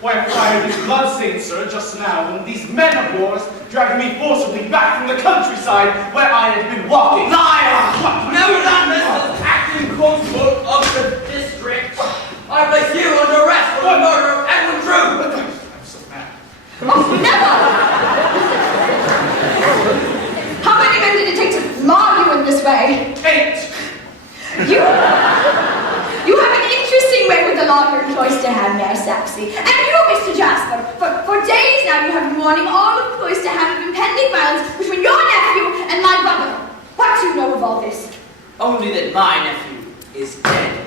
Why, I fired these bloodstains, sir, just now, when these men of yours dragging me forcibly back from the countryside where I had been walking. Liar! What? Nevertheless, as acting constable of the district, I place you under arrest for the murder of Edwin Drood. I'm so mad. Oh, never! How many men did it take to mar you in this way? 8. You have an interesting way with the law you're employed to have, Mayor Sapsy. And you, Mr. Jasper, for days now you have been warning all employees to have impending violence between your nephew and my brother. What do you know of all this? Only that my nephew is dead.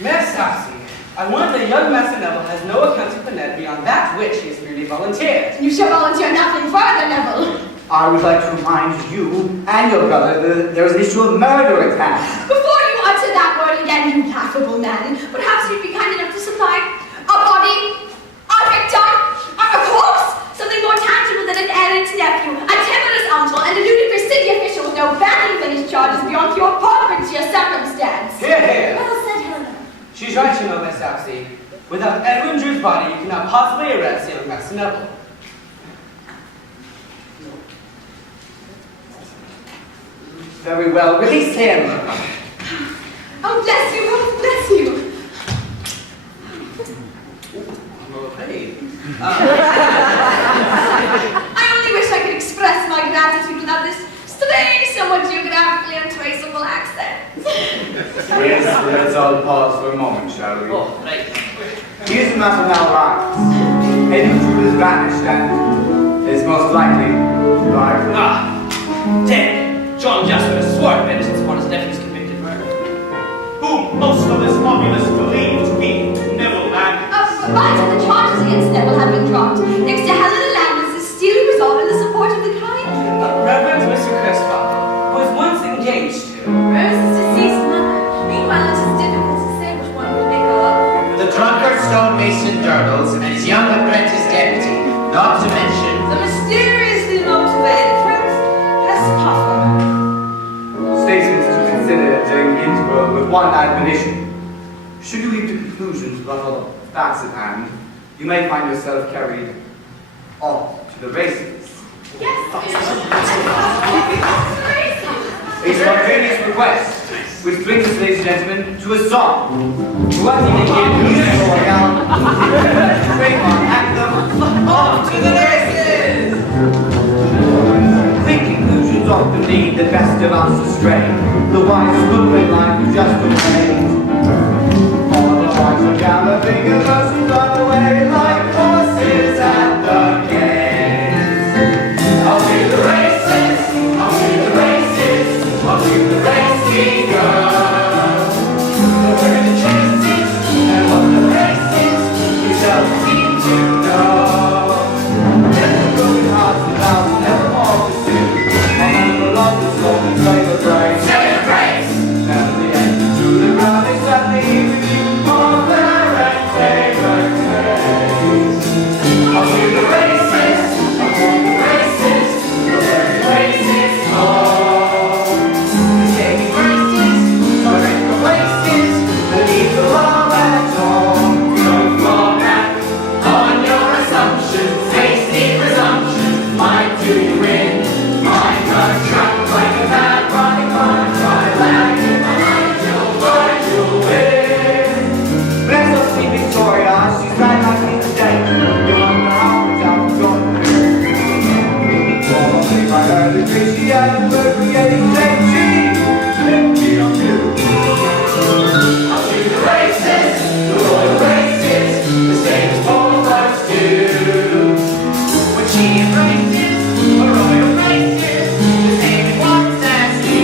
Miss Sapsy, I warn that young Master Neville has no account to Ned beyond that which he has merely volunteered. You shall volunteer nothing further, Neville. I would like to remind you and your brother that there is an issue of murder at hand. Before you utter that word again, you laughable man, perhaps you'd be kind enough to supply a body, a victim, a corpse, something more tangible than an errant nephew, a timorous uncle, and a ludicrous city official with no badly finished charges beyond pure poverty or circumstance. Hear, hear. Well said, Helena. She's right, you know, Miss Sapsy. Without Edwin Drood's body, you cannot possibly arrest young Master Neville. Very well, release him. Oh, bless you, oh, bless you. Okay. I only wish I could express my gratitude without this strange, somewhat geographically untraceable accent. Yes, let's all pause for a moment, shall we? Oh, right. Here's the matter now lies. Edwin Drood has vanished and is most likely alive. Ah, dead. John Jasper has sworn vengeance upon his nephew's convicted murder. Whom most of this populace believe to be Neville and... But the charges against Neville have been dropped. Next to Helena Landis is still resolved in the support of the kind. Reverend Mr. Crispa, who was once engaged to... Rose's deceased mother. Meanwhile, it is difficult to say which one will make up. The drunkard stonemason Durdles and his young apprentice deputy, not to mention The mysteriously motivated Prince Puffer. Statements to consider during the interval with one admonition. Should you leap to conclusions about all the facts at hand, you may find yourself carried off to the races. A spontaneous request, which brings us, ladies and gentlemen, to a song. What do you think music royale? Trademark anthem. Off to the races! Quick conclusions often lead the best of us astray. The wise look in life is just a maze. All the wise are galloping and mercy run away like horses at the gates. I'll do the races, I'll do the races, I'll do the racing girl. We're the chases, and what the races, we don't seem to know. There's the broken hearts without never more to sue. I'll never love the soul and play the brain. Celebrate! Down to the end, to the ground, they suddenly with you more than I read favorite days. I'll do the races, I'll do the races, we'll learn the races all. The saving graces, correct the places, believe the law at all. Don't fall back on your assumptions, hasty presumptions, might do you in. Mind got trapped like a bad running on, try lagging behind, you'll find you'll win. Bless us, Queen Victoria, she's right like me today. You wonder how much I've gone through. Probably by her degree, she had a word creating safety. Empty on you. I'll do the races, the royal races, the same as Paul was do. When she embraces a royal races, the same it wants as you.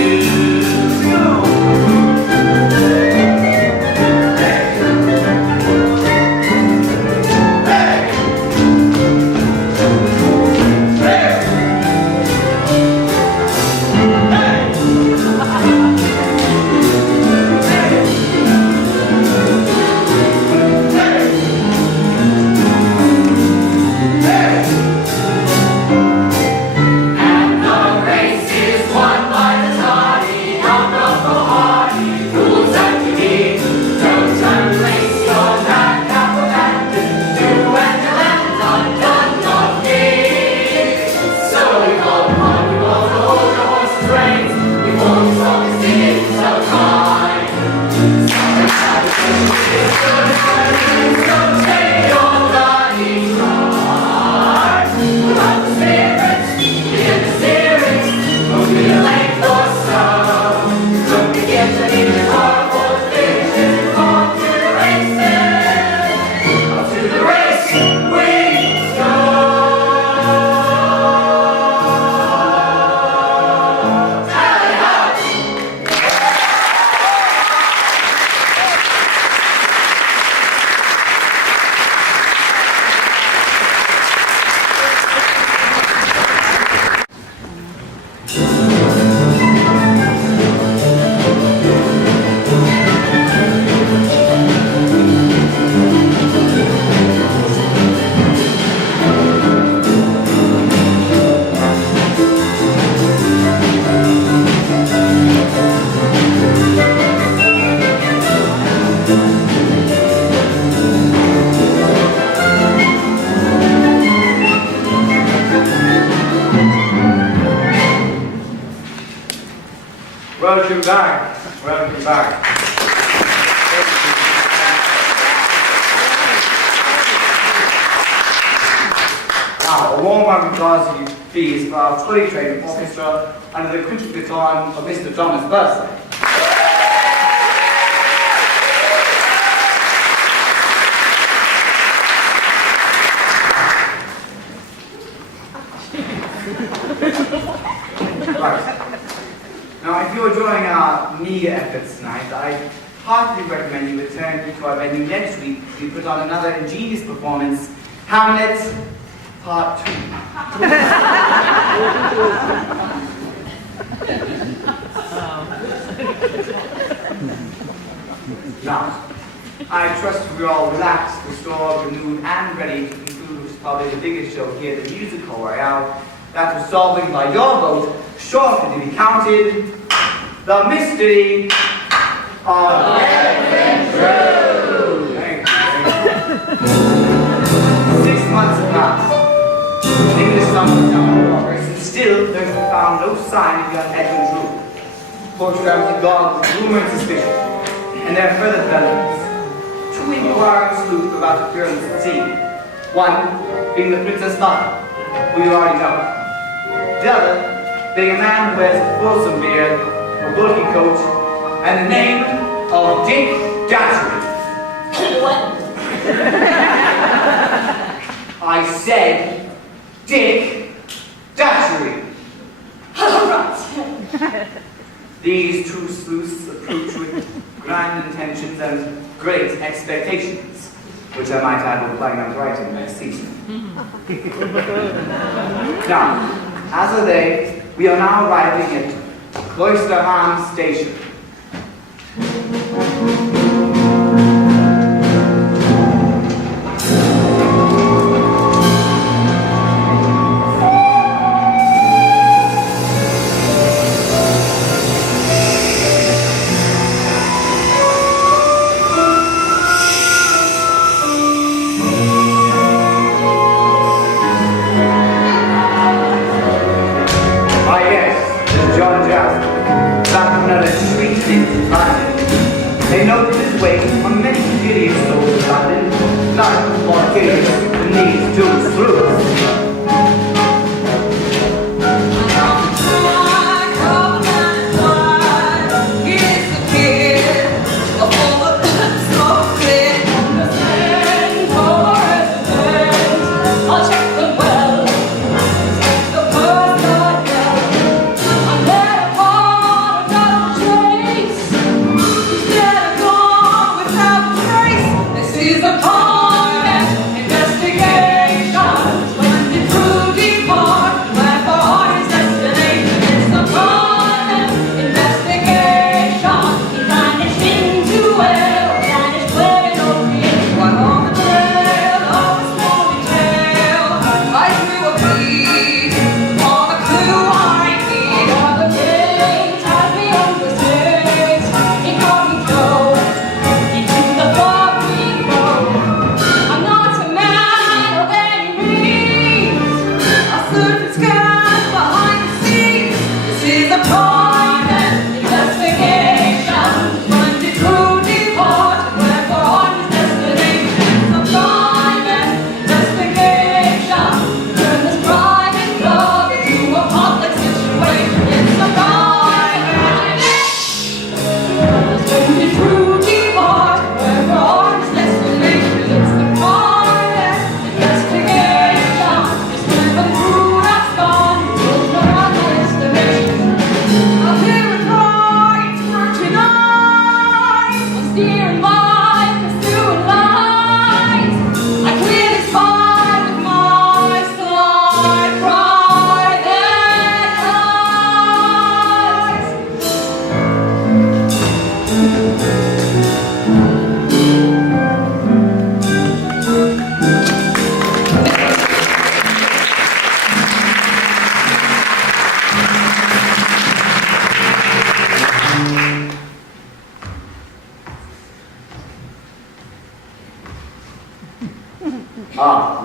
Welcome back. Welcome back. Now, a warm round of applause, please, for our fully trained orchestra under the critical baton of Mr. Thomas Bursey. Right. Now, if you're enjoying our media efforts tonight, I heartily recommend you return to our venue next week. We put on another ingenious performance, Hamlet Part 2. Now, I trust we're all relaxed, restored, renewed, and ready to conclude probably the biggest show here at the Musical Royale. That was solving by your vote, shortly to be counted, the mystery of Edwin Drood. Thank you. 6 months have passed. English summer is now in progress, and still there's been found no sign of young Edwin Drood. Photographs are gone with rumor and suspicion, and there are further developments. 2 inquiring sleuths about to appear on the scene. One being the Princess Mother, who you already know. The other being a man who wears a fulsome beard, a bulky coat, and the name of Dick Datchery. What? I said Dick Datchery. Right. These 2 sleuths approach with grand intentions and great expectations, which I might add will plan on writing next season. Now, as of they, we are now arriving at Cloisterham Station. They noted his weight on many curious souls of London, none more curious than these 2 sleuths.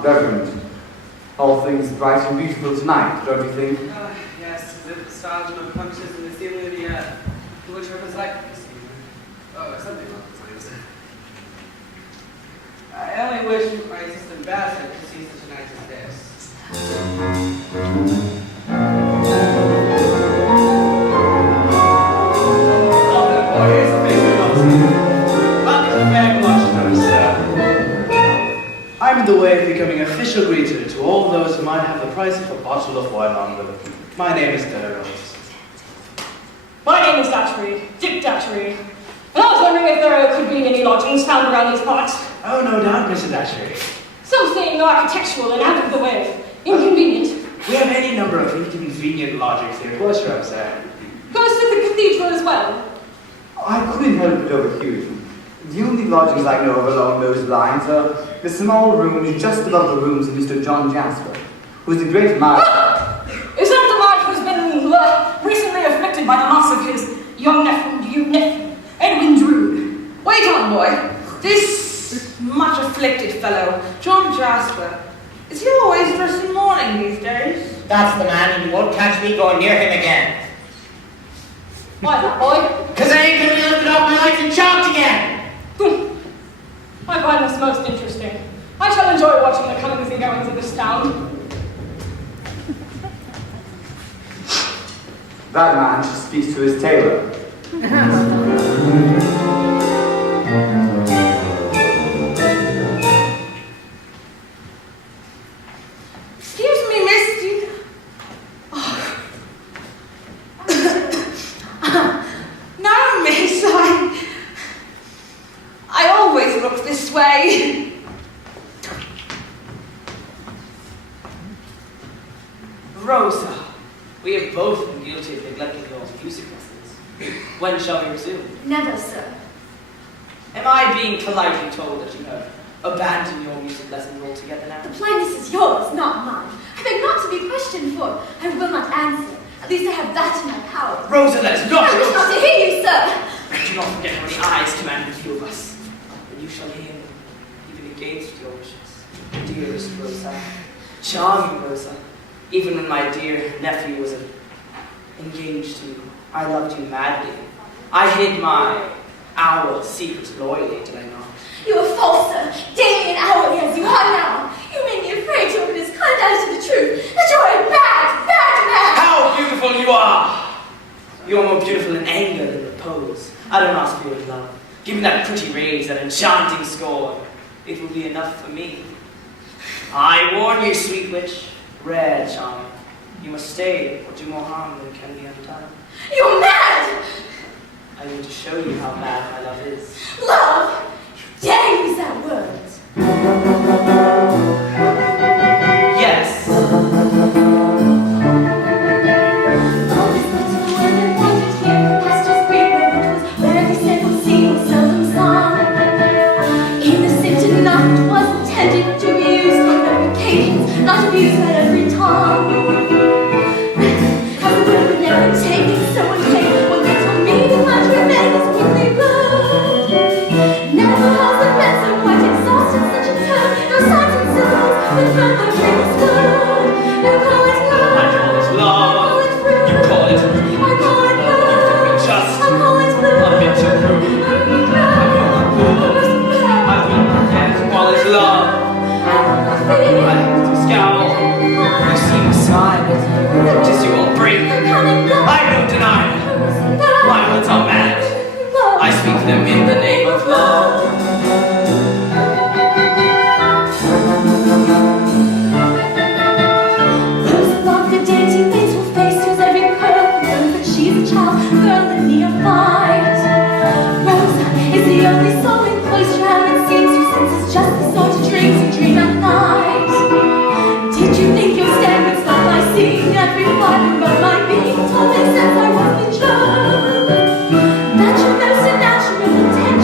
Reverend, all things bright and beautiful tonight, don't you think? Yes, as if the stars and the punches in the ceiling of the earth trip is like this evening. Oh, something along those lines. I only wish my assistant Bassett could see such a night as this. Oh, then, boy, here's the big announcement. Welcome to Bag Lunch, number 7. I'm in the way of becoming official greeter to all those who might have the price of a bottle of wine on them. My name is Daryl. My name is Datchery, Dick Datchery. And I was wondering if there could be any lodgings found around these parts. Oh, no doubt, Mr. Datchery. Something architectural and out of the way. Inconvenient. We have any number of inconvenient lodgings here. Close your up, sir. Goes to the cathedral as well. I couldn't help but overhear you. The only lodgings I know of along those lines are the small rooms just above the rooms of Mr. John Jasper, who is a great master. Is that the man who's been recently afflicted by the loss of his young nephew, Edwin Drood? Wait on, boy. This much afflicted fellow, John Jasper, is he always dressed in mourning these days? That's the man, and you won't catch me going near him again. Why that, boy? Because I ain't gonna be lifted off my lights and chopped again! I find this most interesting. I shall enjoy watching the comings and goings of this town. That man should speak to his tailor. Excuse me, miss. No, miss, I always look this way. Rosa, we have both been guilty of neglecting your music lessons. When shall we resume? Never, sir. Am I being politely told that you have abandoned your music lessons altogether now? The blindness is yours, not mine. I beg not to be questioned for. I will not answer. At least I have that in my power. Rosa, that is not I wish not to hear you, sir. Do not forget how many eyes command the view of us. And you shall hear me, even against your wishes. Dearest Rosa, charming Rosa, even when my dear nephew was engaged to you, I loved you madly. I hid my secrets loyally, did I not? You are false, sir. Daily and hourly as you are now. You made me afraid to open his kind eyes to the truth. That you are a bad, bad man. How beautiful you are! You are more beautiful in anger than repose. I don't ask for your love. Give me that pretty rays, that enchanting scorn. It will be enough for me. I warn you, sweet witch, rare charmer. You must stay or do more harm than can be undone. You're mad! I need to show you how mad my love is. Love! You dare use that word. Yes. All this little women wanted here, pastures great where it was, where every simple scene was seldom sung. Innocent enough, it was intended to be used on every occasion, not abused by every tongue. As the word would never take it, so it came, what little meaning might remain as quickly blood. Never has there been so quite exhausted such a term, no signs and symbols, but from the greatest good. You call it love. I call it love. I call it fruit. You call it. I call it love. You think me just. I call it blue. A bit too cruel. I will not dare to call it love. I have to scowl. You seem to smile. It is you all bring. I don't deny it. My words are mad. I speak to them in the name of love. Rose loved the dainty graceful face, whose every curve knows that she's a child, girl in neophyte. Rosa is the only soul in cloister, and it seems her senses just the sort of dreams you dream at night. Did you think your stand would stop by seeing every fiber of my being told me since I was betrothed that your most unnatural intention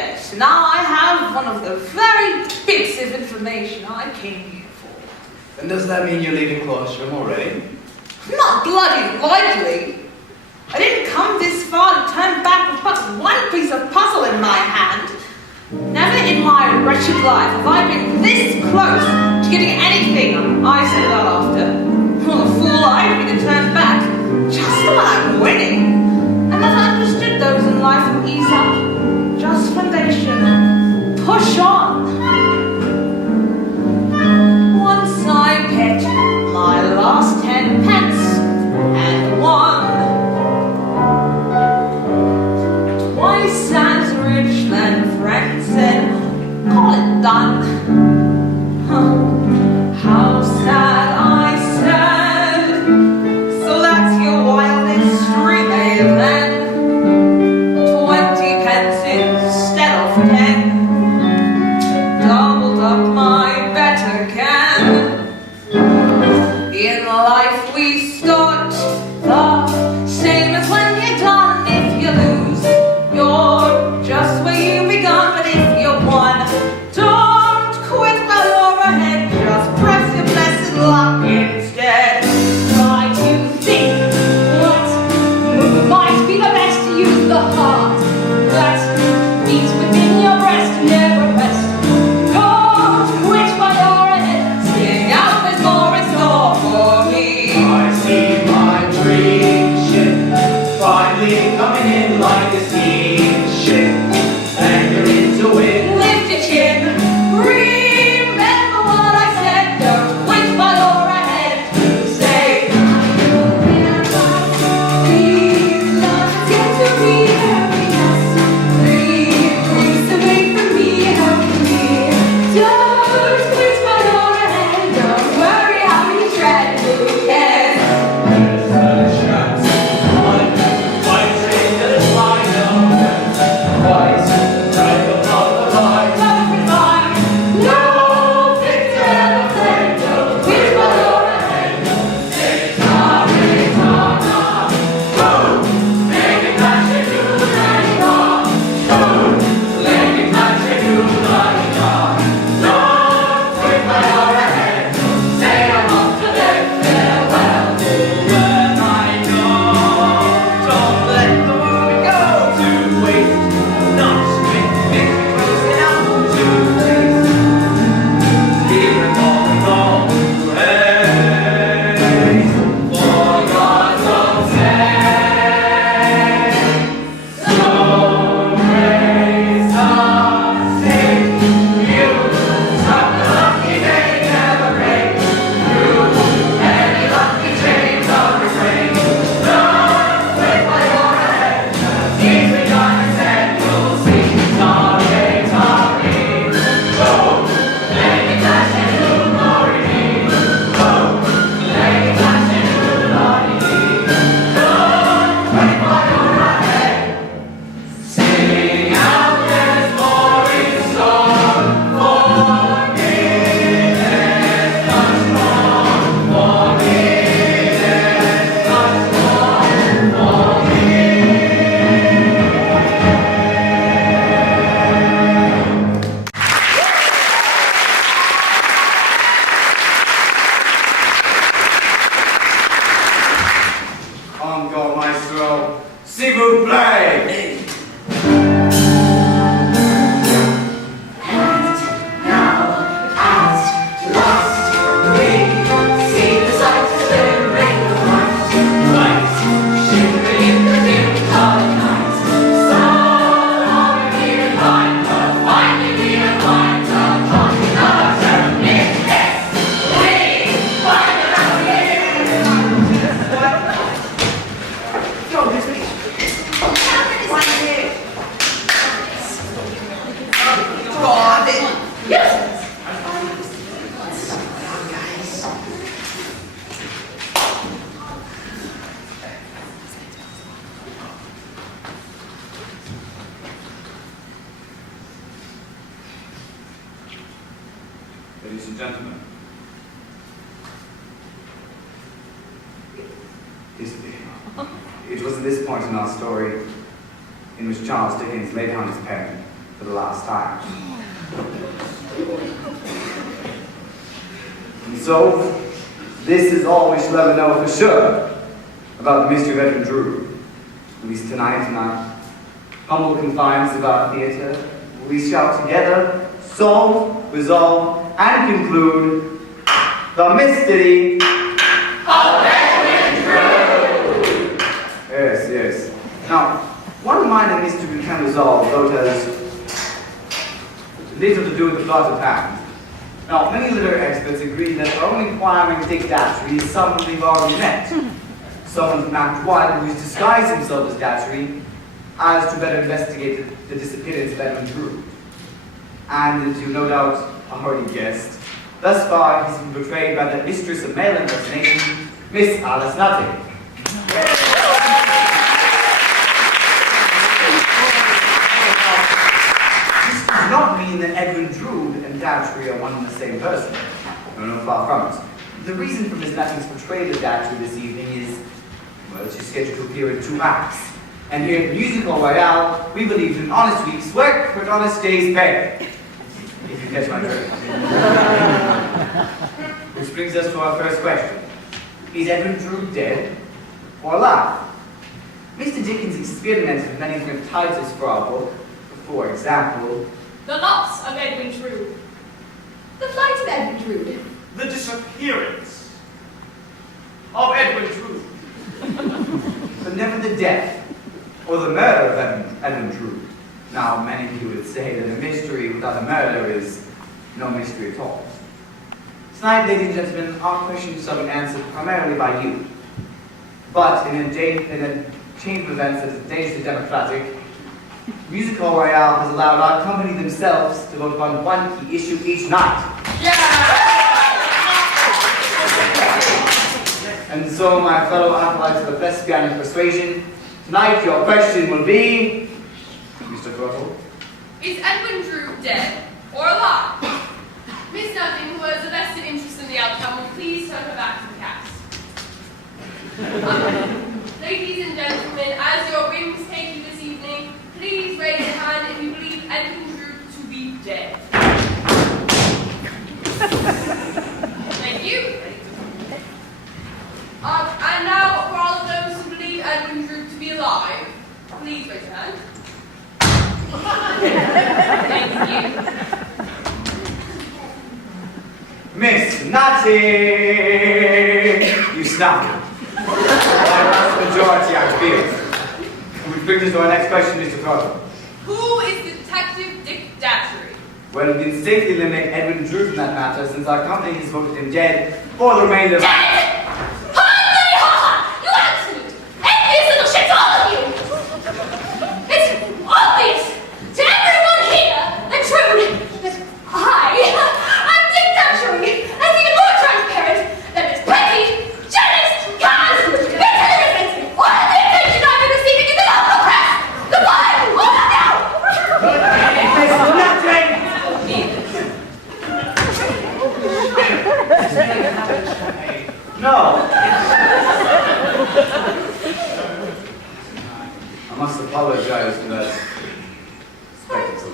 yes. Now I have one of the very bits of information I came here for. And does that mean you're leaving Colostrum already? Not bloody likely. I didn't come this far to turn back with but one piece of puzzle in my hand. Never in my wretched life have I been this close to getting anything I set out after. What a fool I'd be to turn back just when I'm winning. And that I understood those in life who ease up, just foundation, push on. Once I bet my last 10 pence and won. Twice as rich then friends said, call it done. How sad I said. So that's your wildest dream, eh, then? 20 pence instead of 10. Doubled up my bet again. In life we start the same as when you're done. If you lose, you're just where you begun. But if you won, don't quit while you're ahead. Just press your blessed luck instead. Try to think what might be the best to use the heart that beats within your breast and never rest. Don't quit while you're ahead. Sing out, there's more in store for me. I see my dream ship finally coming in like a steamship. Anchor into it. Lift your chin. Remember what I said. Don't quit while you're ahead. Say, These loves get to be happiness. Please away from me, help me. Don't quit while you're ahead. Don't worry how we tread. Who cares? No victor ever fled. Don't quit while you're ahead. Say, Make it match it, do like God. Make it match it, do like God. Don't quit while you're ahead. Say I'm off to bed, farewell. When I go, don't let the world go to waste. Not make me close enough to taste. Keep it all hey. For God's own sake. So praise the sake. You stop the lucky day never break. Any lucky chains of refrain. Don't quit while you're ahead. He's begun his head, you'll see. Sorry, sorry. Oh, make it flash and do glory be. Oh, make it flash and do glory be. Don't quit while you're ahead. Sing out, there's more in store for me. There's much more for me. There's much more for me. Encore, maestro. S'il vous plaît. Now, past, lost, we see the sights of living the light. Light, shimmering in the dim colored night. So long we find, but finally we find upon the terminus. We find it out Yes. Ladies and gentlemen, it was at this point in our story in which Charles Dickens laid down his pen for the last time. And so, this is all we shall ever know for sure about the mystery of Edwin Drood. At least tonight, in our humble confines of our theatre, we shall together solve, resolve, and conclude the mystery Of Edwin Drood! Yes, yes. Now, one minor mystery we can resolve, though it has little to do with the plot at hand. Now, many literary experts agree that our only inquiring Dick Datchery is someone we've already met. Someone from Act 1 who has disguised himself as Datchery as to better investigate the disappearance of Edwin Drood. And as you no doubt already guessed, thus far he's been portrayed by the mistress of male impersonation, Miss Alice Nutting. This does not mean that Edwin Drood and Datchery are one and the same person. No, far from it. The reason for Miss Nutting's portrayal of Datchery this evening is, well, she's scheduled to appear in 2 acts. And here at Musical Royale, we believe in an honest week's work for an honest day's pay. If you catch my drift. Which brings us to our first question. Is Edwin Drood dead or alive? Mr. Dickens experimented with many different titles for our book. For example, The Loss of Edwin Drood. The Flight of Edwin Drood. The disappearance of Edwin Drood. but never the death or the murder of Edwin Drood. Now, many of you would say that a mystery without a murder is no mystery at all. Tonight, ladies and gentlemen, our questions shall be answered primarily by you. But in a change of events that is dangerously democratic, Musical Royale has allowed our company themselves to vote upon one key issue each night. And so, my fellow acolytes of the Thespianic Persuasion, tonight your question will be, Mr. Crothall. Is Edwin Drood dead or alive? Miss Nutting, who has a vested interest in the outcome, will please turn her back to the cast. Ladies and gentlemen, as your rings take you this evening, please raise your hand if you believe Edwin Drood to be dead. Thank you. And now, for all of those who believe Edwin Drood to be alive, please raise your hand. Thank you. Miss Nutting! You snuck it. That's the majority, I feel. Which brings us to our next question, Mr. Crothall. Who is Detective Dick Datchery? Well, we can safely eliminate Edwin Drood from that matter since our company has voted him dead for the remainder of... Dead! You absolute, envious little shits, all of you! It's obvious to everyone here that Drood, that I'm Dick Datchery, and it's even more transparent that Miss Petty, Janice, Kaz, intelligence, all of the attention I've been receiving in the local press, the fire, all of you! Miss Nutting! No! I must apologize for that spectacle.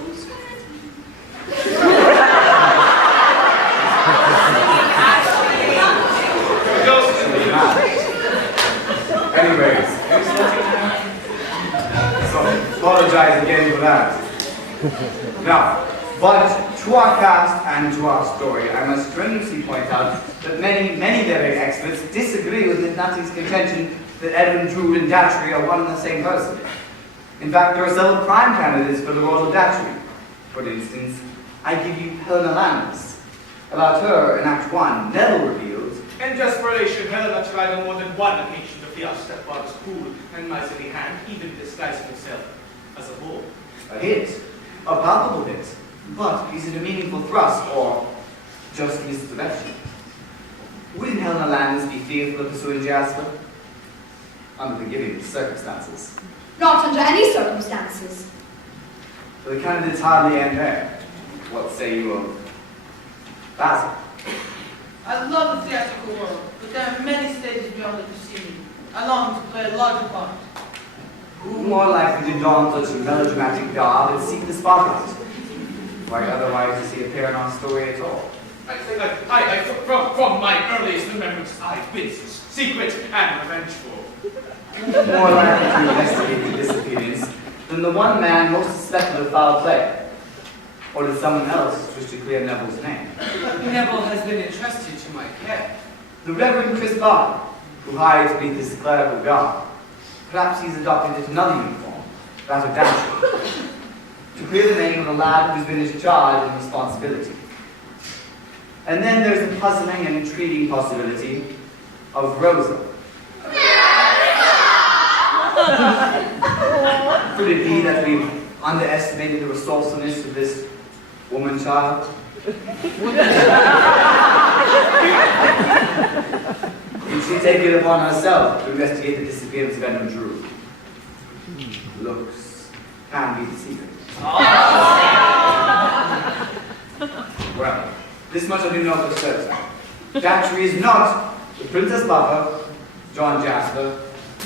Anyways, so apologize again for that. Now, but to our cast and to our story, I must strenuously point out that many literary experts disagree with Miss Nutting's contention that Edwin Drood and Datchery are one and the same person. In fact, there are several prime candidates for the role of Datchery. For instance, I give you Helena Landis. About her, in Act 1, Neville reveals, In desperation, Helena tried on more than one occasion to flee our stepfather's cool and miserly hand, even disguising herself as a bull. a hit, a palpable hit. But is it a meaningful thrust or just misdirection? Wouldn't Helena Landis be fearful of pursuing Jasper? Under the given circumstances. Not under any circumstances. But the candidates hardly end there. What say you of Basil? I love the theatrical world, but there are many stages beyond it to see me. I long to play a larger part. Who more likely to don such a melodramatic garb and seek the spotlight? Why otherwise does he appear in our story at all? From my earliest remembrance, I've been secret and revengeful. More likely to investigate the disappearance than the one man most suspected of foul play. Or did someone else wish to clear Neville's name? Neville has been entrusted to my care. The Reverend Chris Barton, who hides beneath this clerical garb. Perhaps he's adopted yet another uniform, that of Dancer, to clear the name of a lad who's been discharged in responsibility. And then there's the puzzling and intriguing possibility of Rosa. Could it be that we've underestimated the resourcefulness of this woman child? Did she take it upon herself to investigate the disappearance of Edwin Drood? Looks can be deceiving. Well, this much I do know for certain. Datchery is not the Princess Lover, John Jasper,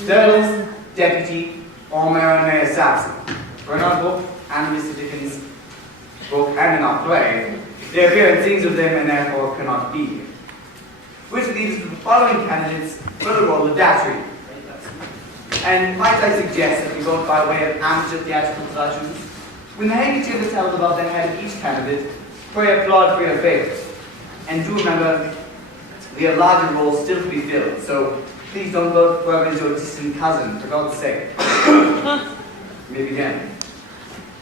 Turtles, Deputy, or Mayor Sampson. For in our book, and Mr. Dickens' book, and in our play, they appear in scenes of them and therefore cannot be here. Which leads to the following candidates for the role of Datchery. And might I suggest that we vote by way of amateur theatrical productions? When the handkerchief is held above the head of each candidate, pray applaud for your favorites. And do remember, we have larger roles still to be filled, so please don't vote for whoever is your distant cousin, for God's sake. You may begin.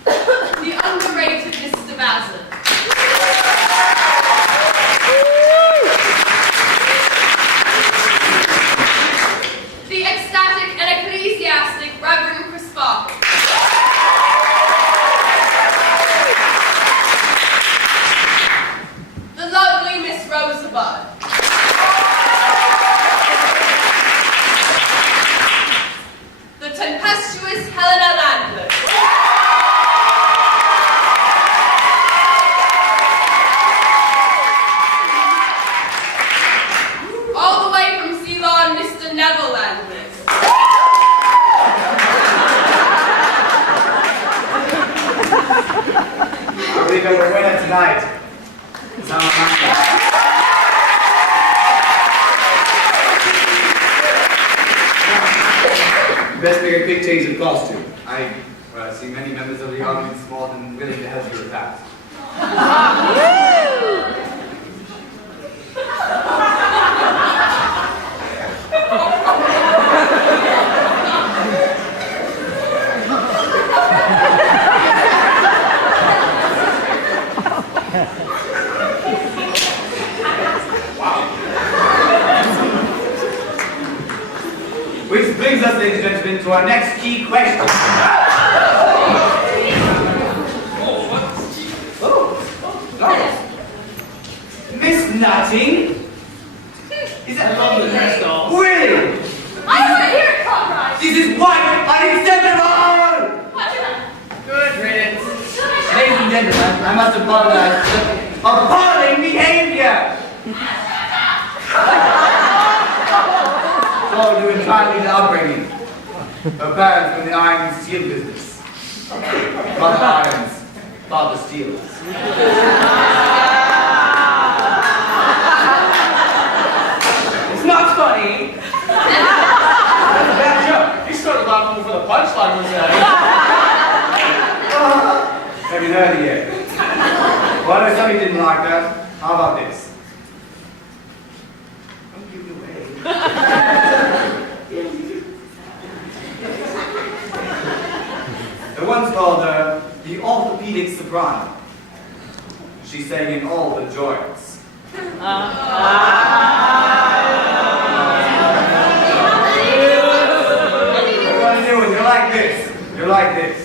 The underrated Mr. Basil. The ecstatic and ecclesiastic Reverend Crisparkle. The lovely Miss Rosabud. The tempestuous Helena Landless. All the way from Ceylon, Mr. Neville Landless. I believe I'm a winner tonight. Best make a quick change of costume. I see many members of the audience more than willing to help you with that. Which brings us, ladies and gentlemen, to our next key question. Miss Nutting? Is that lovely? Really? I want to hear it, comrade. This is quite unacceptable! Good riddance. Ladies and gentlemen, I must apologize for appalling behavior! All due entirely to upbringing. Her parents were in the iron and steel business. Mother irons, father steels. It's not funny. That's a bad joke. You started laughing before the punchline was out. Haven't heard it yet. Well, if somebody didn't like that, how about this? Don't give it away. The one's called the orthopedic soprano. She sang in all the joints. What are you doing? You're like this. You're like this.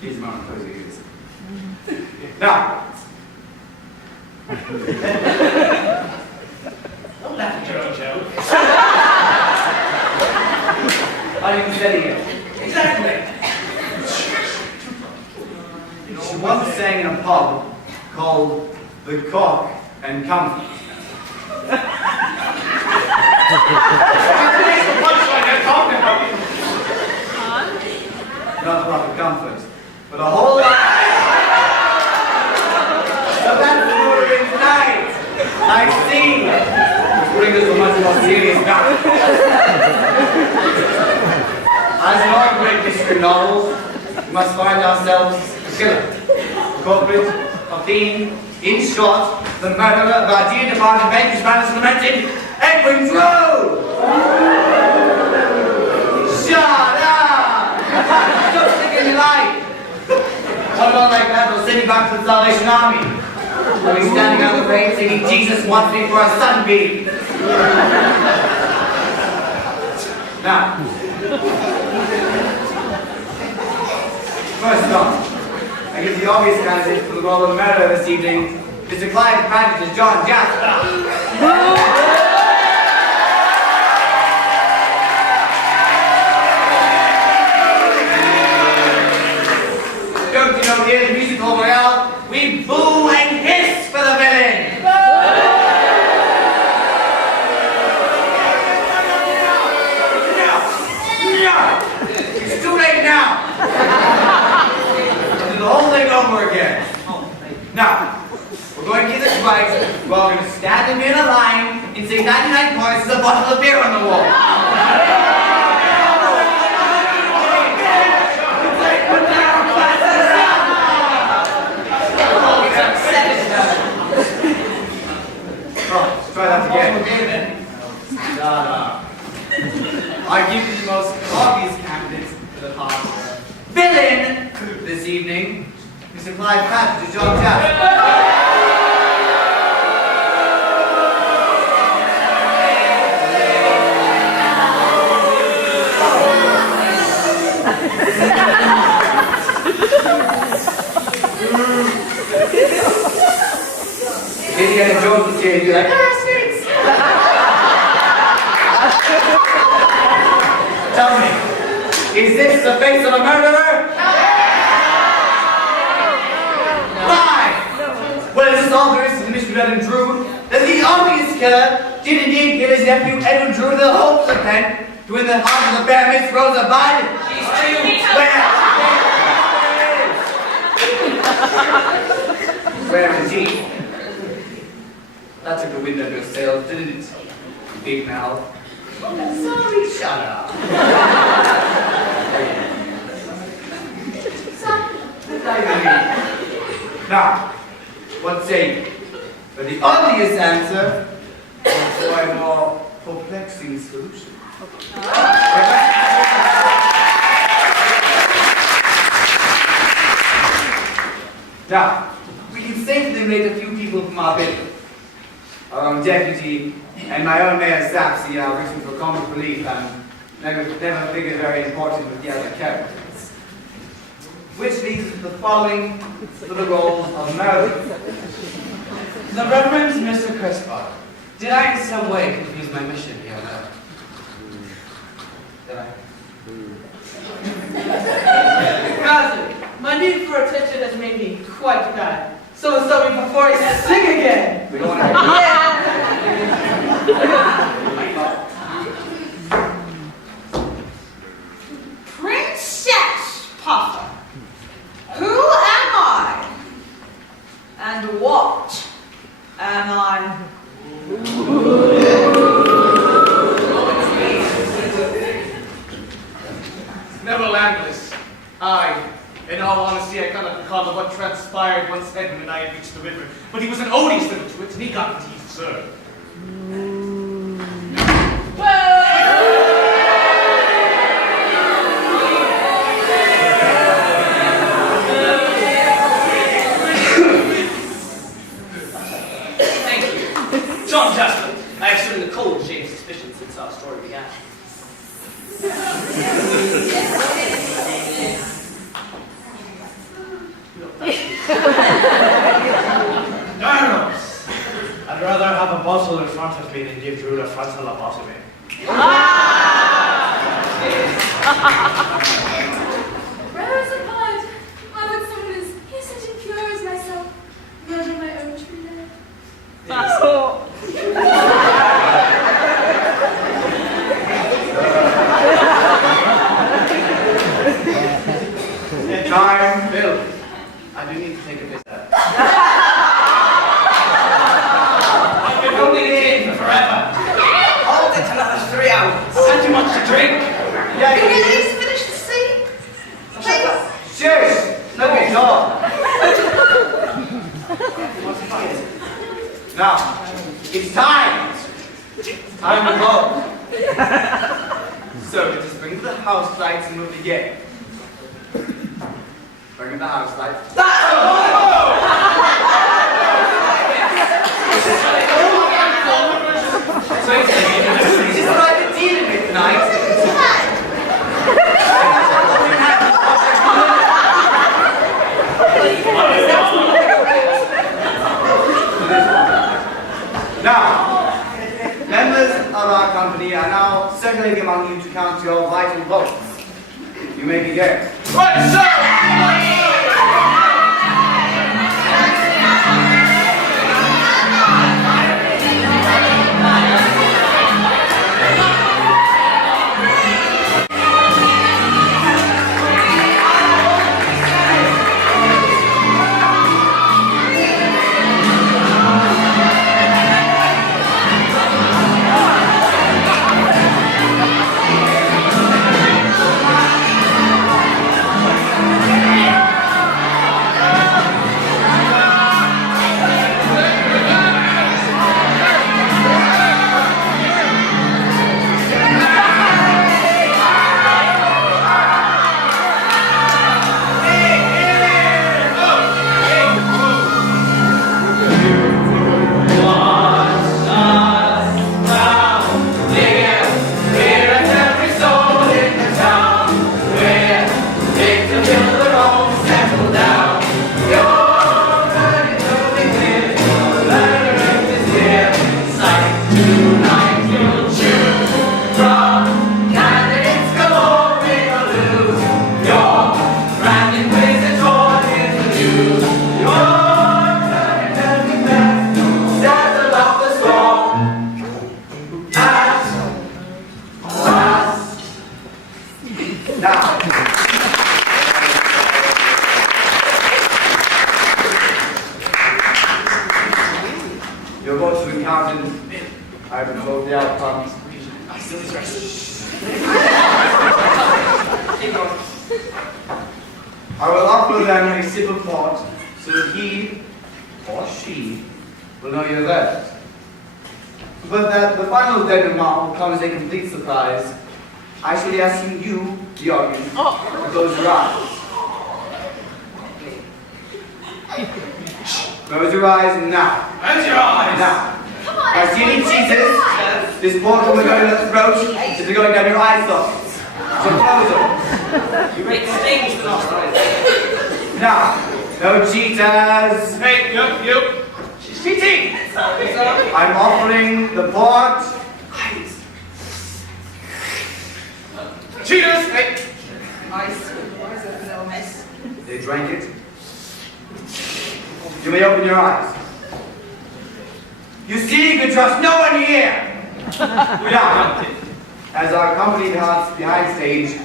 Easy moment, close your ears. Now. Don't laugh at your own joke. Are you steady here? Exactly. She once sang in a pub called The Cock and Comfort. That's the punchline they're talking about. not a lot of comfort, but a whole lot. So that's the order in tonight. I see. Let's bring us to a much more serious matter. As in all great mystery novels, we must find ourselves a killer, the culprit of being, in short, the murderer of our dear departed banker's manners lamented Edwin Drood! Shut up! Just think in your life! One man like that will send you back to the Salvation Army. I'll be standing on the parade singing Jesus wants me for a sunbeam. Now, first off, I give the obvious candidate for the role of murderer this evening, Mr. Clive Paget as John Jasper. Don't you know here in the musical royale, we boo and hiss for the villain! It's too late now! I'll do the whole thing over again. Now, we're going to get this right. We're all going to stand in a line and say 99 points as a bottle of beer on the wall. Let's try that again. I give you the most obvious candidates for the part of villain this evening, Mr. Clive Paget as John Jasper. Indiana Jones is here, you'd be like, bastards! Tell me, is this the face of a murderer? Why? Well, is this all there is to the mystery of Edwin Drood? That the obvious killer did indeed kill his nephew Edwin Drood in the hopes of pen to win the heart of the fair Miss Rosa Biden. Where is he? That took the wind out of your sails, didn't it? Big mouth. Sorry, shut up. Now, what say you? For the obvious answer, or a more perplexing solution? Now, we can safely relate a few people from our business. Our own deputy and my own Mayor Sapsy are written for comic relief and never figured very important with the other characters. Which leads to the following for the roles of murder. The Reverend Mr. Crispa, did I in some way confuse my mission here? Did I? Cousin, my need for attention has made me quite bad. So sorry before I sing again. We don't want to Princess Puffer, who am I? And what am I? Never landless. In all honesty, I cannot recall of what transpired once Edwin and I had reached the river, but he was an odious little twit, and he got what he deserved. Thank you. John Jasper, I have stood in the cold shade of suspicion since our story began. Darnos! I'd rather have a bottle in front of me than give Drood a frontal lobotomy. Rosamond, I would someone as innocent and pure as myself murder my own true love. I do need to take a piss. I've been holding it in for forever. Hold it another 3 hours. I've had too much to drink. Yeah, Can you at least finish the scene? Please? Shush! Let me talk. Now, it's time. Time to go. So, just bring the house lights and we'll begin. Bring in the house lights. So, is this what I've been dealing with tonight? Now, members of our company are now circulating among you to count your vital votes. You may begin. Right, sir! Your votes have been counted. I have resolved the outcomes. I will offer them a sip of port so that he or she will know you're there. But that the final denouement will come as a complete surprise. I shall be asking you, the audience, to close your eyes. Close your eyes now. Close your eyes. Now. Come on, As you need Jesus, this portal will go down your throat, it will go down your eye sockets. So close them. You make stings with us. Now, no cheaters. Hey, you. She's cheating. I'm offering the port. Cheaters! Hey. Ice. Why is that a little mess? They drank it. You may open your eyes. You see, you can trust no one here. Now, as our company behind stage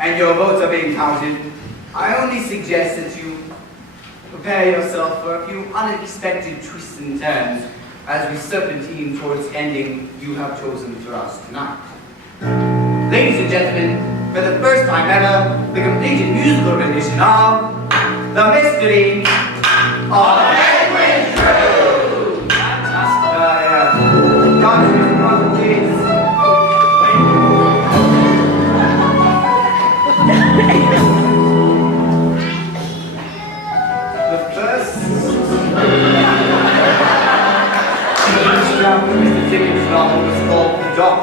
and your votes are being counted, I only suggest that you prepare yourself for a few unexpected twists and turns as we serpentine towards the ending you have chosen for us tonight. Ladies and gentlemen, for the first time ever, the completed musical rendition of The Mystery of Edwin Drood. God, please. The first chapter of Mr. Dickens' novel was called The Dawn.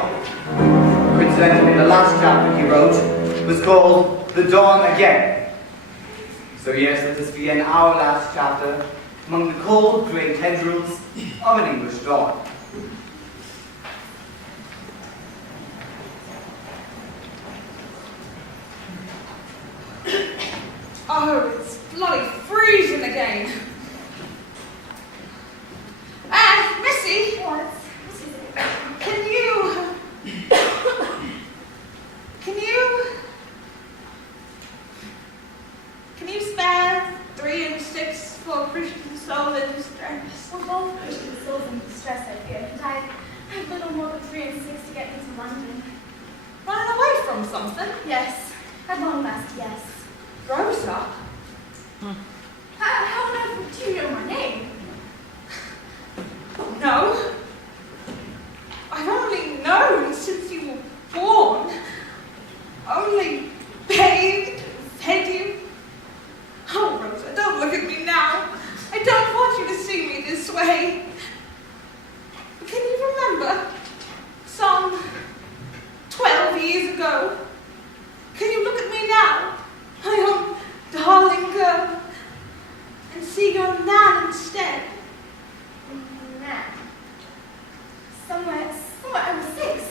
Coincidentally, the last chapter he wrote was called The Dawn Again. So yes, let us begin our last chapter among the cold grey tendrils of an English dawn. Oh, it's bloody freezing again. Missy? What? Can you spare 3 soul in distress. We're both Christian souls in distress, I fear, and I've little more than 3 and 6 to get me to London. Running away from something? Yes, at long last, yes. Rosa? How on earth do you know my name? No. I've only known since you were born. Only bathed and fed you. Oh, Rosa, don't look at me now. I don't want you to see me this way. But can you remember some 12 years ago? Can you look at me now, my own darling girl, and see your Nan instead? Nan. Somewhere I was 6.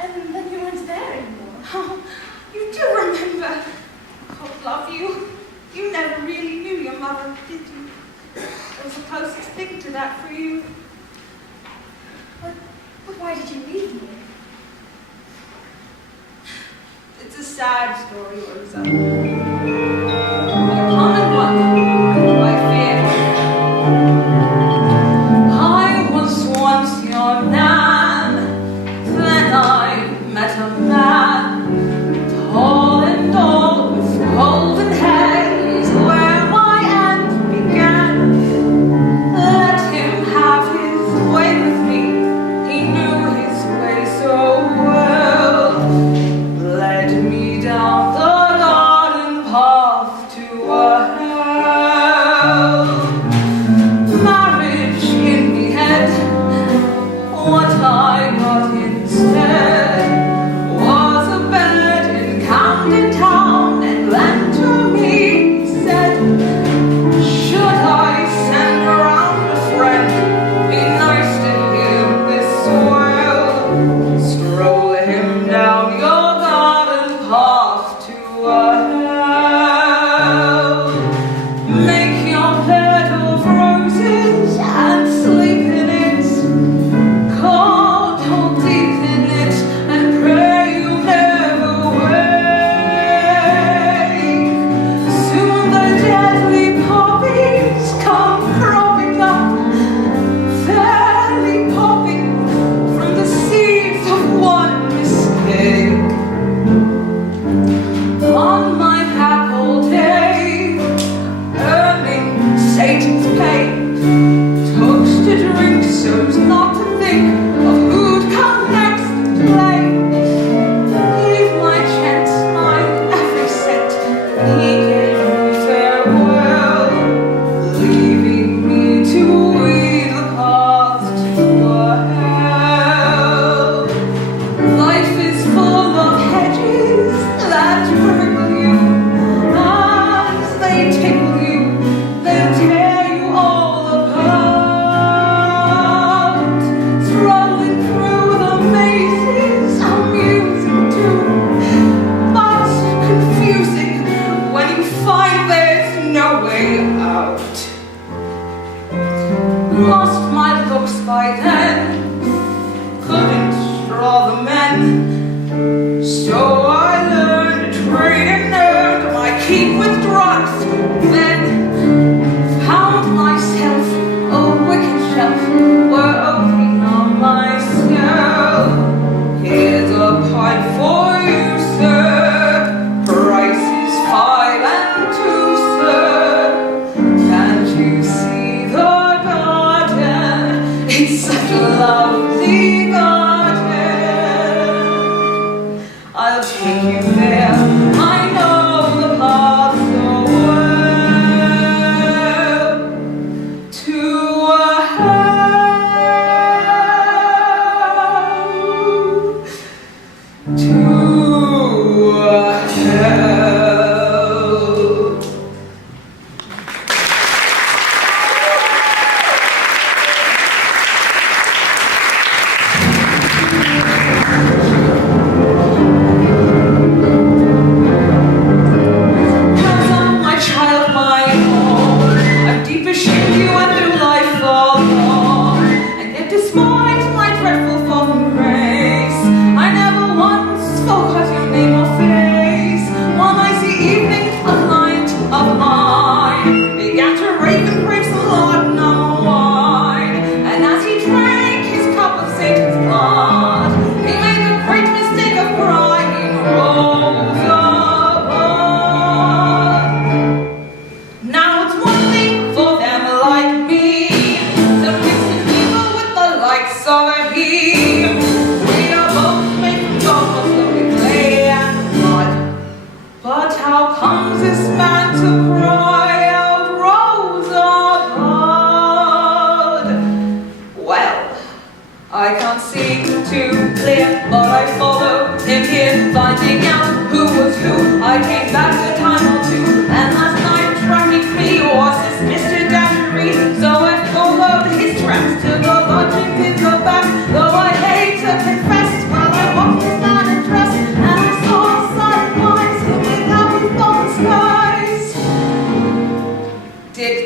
And then you weren't there anymore. Oh, you do remember. God love you. You never really knew your mother, did you? It was the closest thing to that for you. But why did you leave me? It's a sad story, Rosa. A common one, I fear. I was once your Nan, then I met a man, tall and old with golden hair, is where my end began. Let him have his way with me, he knew his way so well. Led me down the garden path to a hell. Marriage in the head, what I got instead was a bed in Camden Town, and then to me he said, should I send around a friend, be nice to him this well, stroll him down your garden path to a hell, make your bed of roses and sleep in it, cold or deep in it, and pray you never wake. Soon the deadly poppies come cropping up, fairly popping from the seeds of one mistake. On my apple day, earning Satan's pay, toast to drink so's not to think of who'd come next to play. Gave my chance my every cent, he gave me farewell, leaving me to weed the path to a hell. Life is full of hedges that prickle you, as they tickle you, they'll tear you all apart. Strolling through the mazes, amusing too, but confusing when you find there's no way out. Lost my looks by then, couldn't draw the men, so I learned a trade and earned my keep with drugs. Then found myself a wicked shelf where opening on myself. Here's a pipe for you, sir. Price is 5 and 2, sir. Can't you see the garden? It's such a lovely garden. I'll take you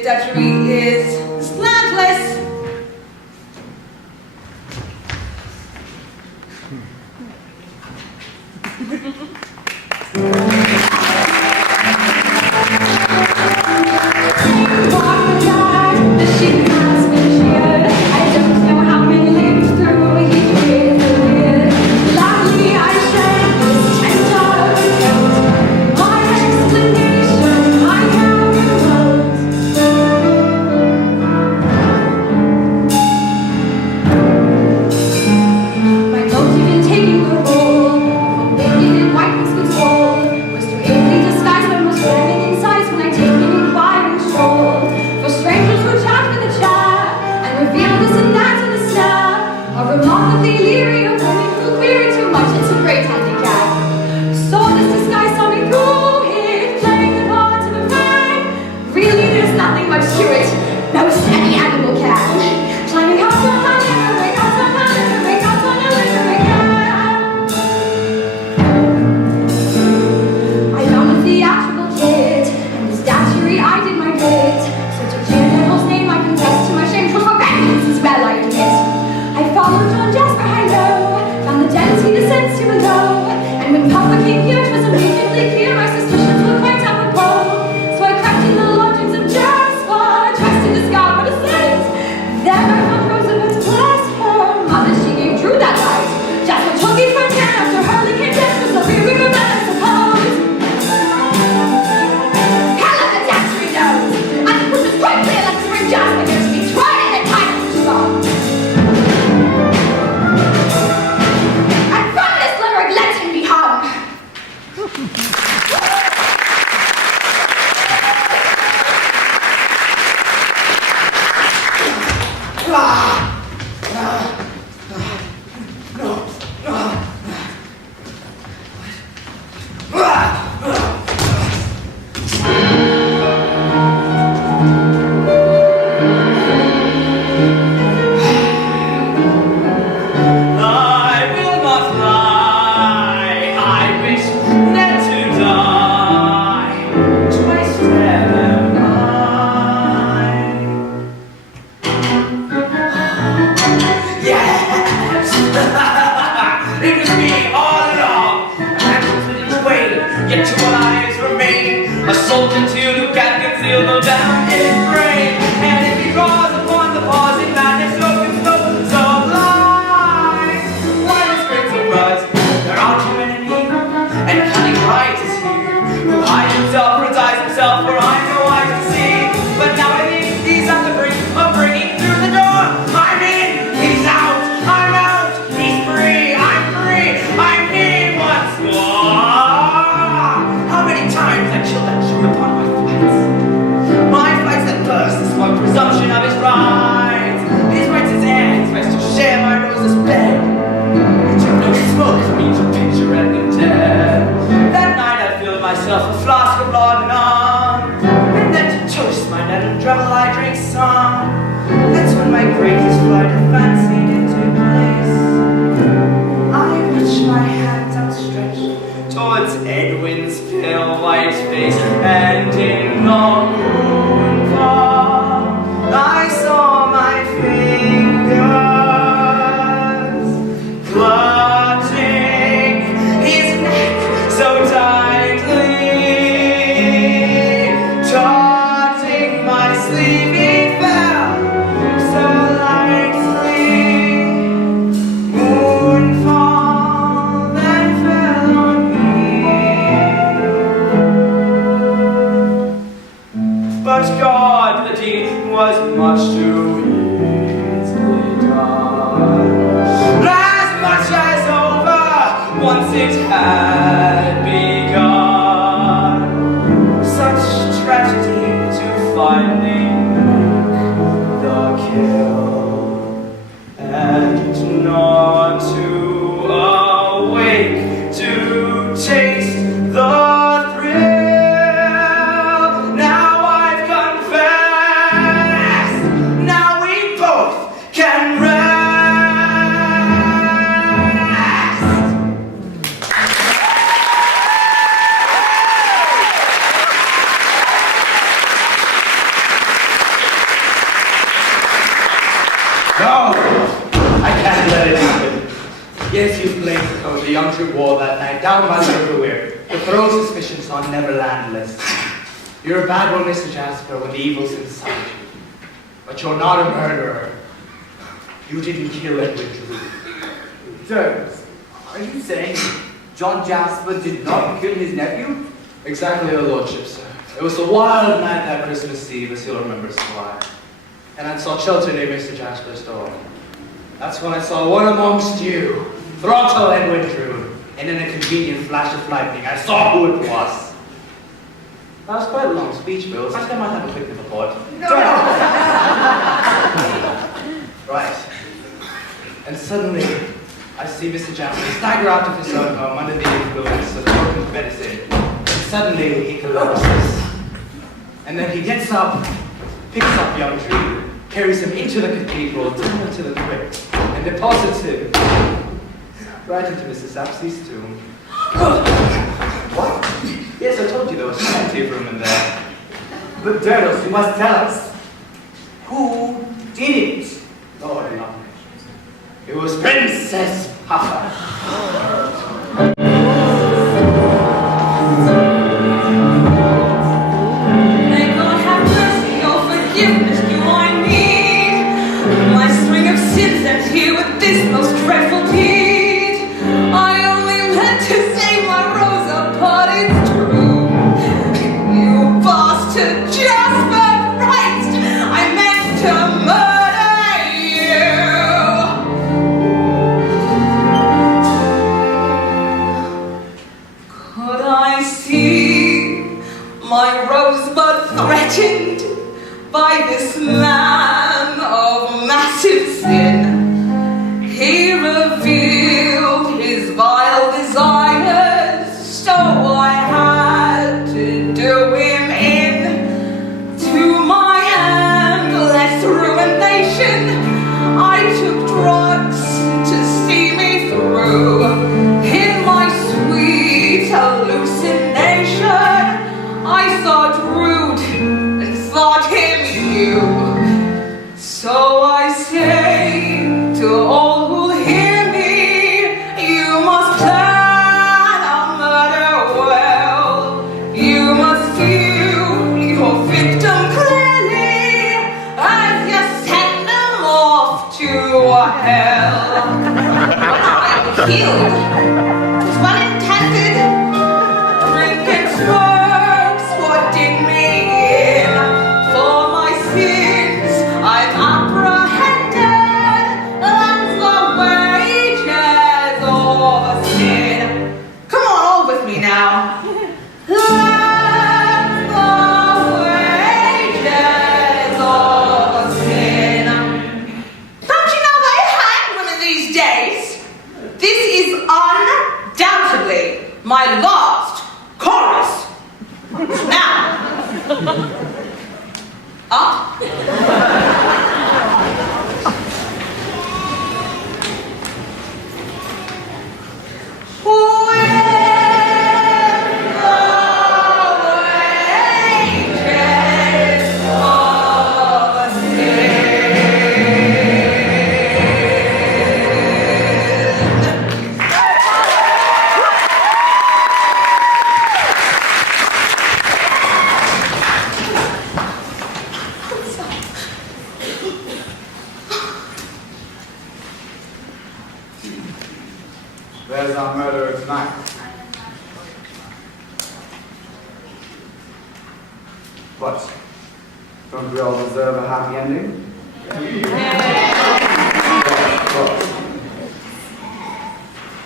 dictatory is slantless. Towards Edwin's pale white face, and in the moonfall I saw my fingers clutching his neck so tightly, touching my sleeve, he fell so lightly. Moonfall then fell on but God, the deed was much too easily done. As much as over, once it had begun. Such tragedy to finally make the kill, and not to awake to taste the Yes, you played the code the young Drood wore that night down by the river weir to throw suspicions on Neverlandless. You're a bad one, Mr. Jasper, when the evil's inside you. But you're not a murderer. You didn't kill Edwin Drood. Terms, are you saying John Jasper did not kill his nephew? Exactly, your lordship, sir. It was a wild night that Christmas Eve, as you'll remember, Squire. And I sought shelter near Mr. Jasper's door. That's when I saw one amongst you throttle Edwin Drood, and in a convenient flash of lightning, I saw who it was. That was quite a long speech, Bill. I think I might have a quick report. Right. And suddenly, I see Mr. Jasper stagger out of his own home under the influence of potent medicine. And suddenly, he collapses. And then he gets up, picks up young Drood, carries him into the cathedral, down into the crypt, and deposits him right into Mrs. Sapsey's tomb. What? Yes, I told you there was plenty of room in there. But Derdos, you must tell us. Who did it? Lord, no. It was Princess Puffer. May God have mercy, your forgiveness do I need. My string of sins ends here with this most dreadful deed. I only meant to save my Rosa, but it's true. You bastard Jasper Christ, I meant to murder you. Could I see my Rosebud threatened by this man of massive sin? He revealed his vile desires, so I had to do him in. To my endless ruination, I took drugs to see me through. In my sweet hallucination, I saw Drood and thought him you. So I say to all who'll hear me, you must plan a murder well. You must view your victim clearly as you send them off to hell. When I'm killed, it's well intended. Drink and smirks what did me in. For my sins I'm apprehended. That's the wages of sin. Come on, all with me now. That's the wages of sin. Don't you know they hang women these days? This is undoubtedly my last chorus. Now, up. There's our murderer tonight. What? Don't we all deserve a happy ending? Well,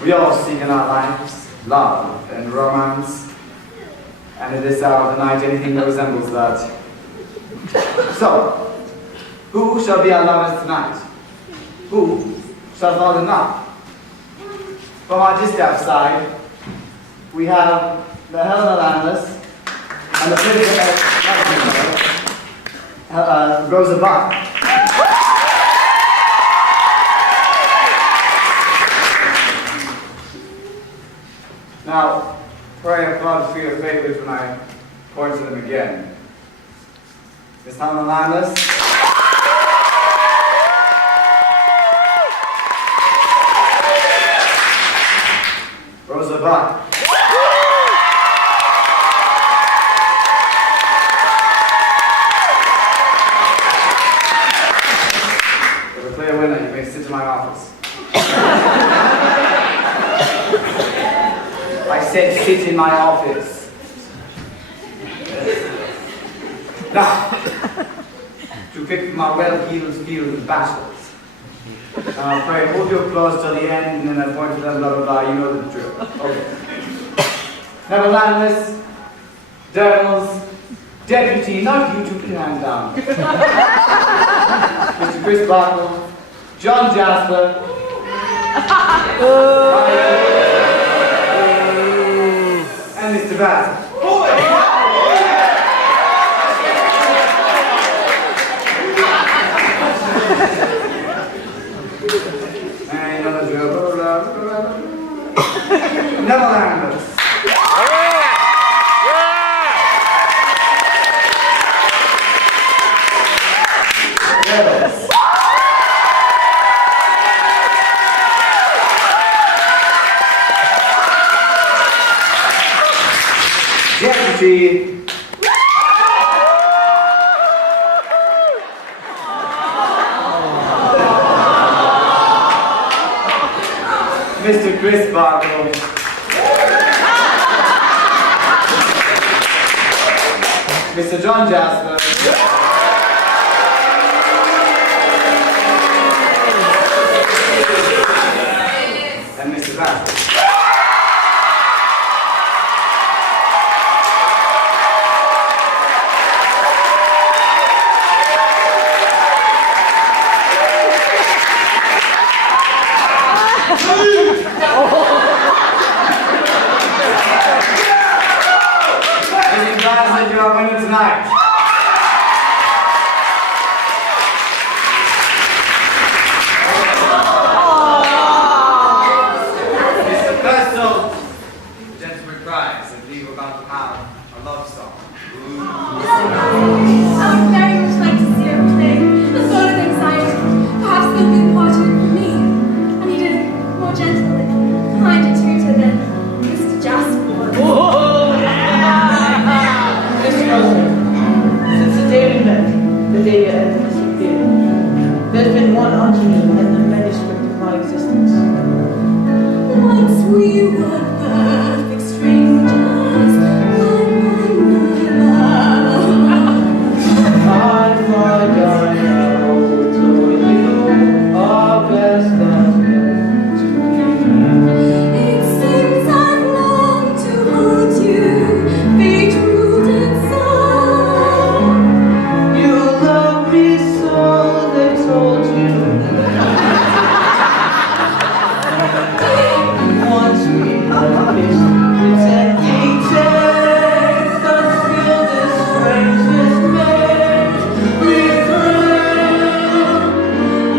we all seek in our lives love and romance, and at this hour of the night anything that resembles that. So, who shall be our lovers tonight? Who shall fall in love? From our distaff side, we have the Helena Landless and the Princess Rosa Bach. Now, pray applaud for your favors when I point to them again. Miss Helena Landless. Goodbye. To declare a winner, you may sit in my office. I said sit in my office. Now, to pick from our well-heeled field of battles. Now, pray, hold your applause till the end, and then I point to them, blah, blah, blah, you know the drill. Okay. Nevertheless, Devils, Deputy, not you two, put your hands down. Mr. Chris Barkle, John Jasper, and Mr. Bass. And another drill. Neverlanders. Devils. Deputy. Mr. Chris Barkle. Mr. John Jasper. And Mr. Bass. Mr. Bass, you are winning tonight. Mr. Purcell, the gentleman cries, and we were about to have a love song. I would very much like to see her play the sort of anxiety. Perhaps they'll be watching for me. I needed more gentle and kinder tutor than Mr. Jasper was. Mr. President, since the day we met, the day you entered this theater, there's been one unto me in the manuscript of my existence. Once we were perfect strangers, I find I now told you our best that's meant to be. it seems I've longed to hold you, fate ruled and so. You love me so, they told you. Once we had kissed, pretending text, the skill this strangeness made me through.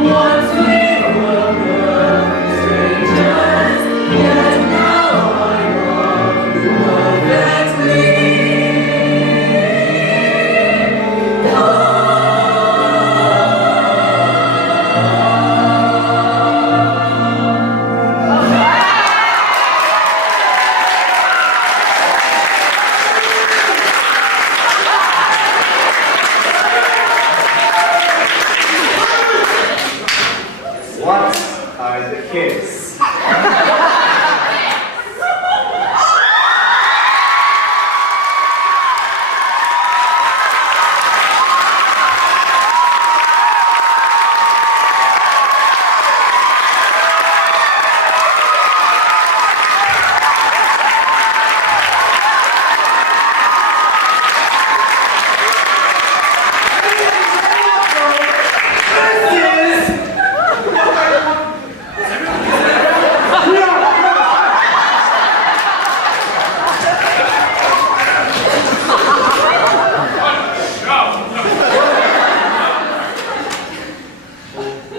Once we were perfect strangers, yet now I love you perfectly. What are the kids?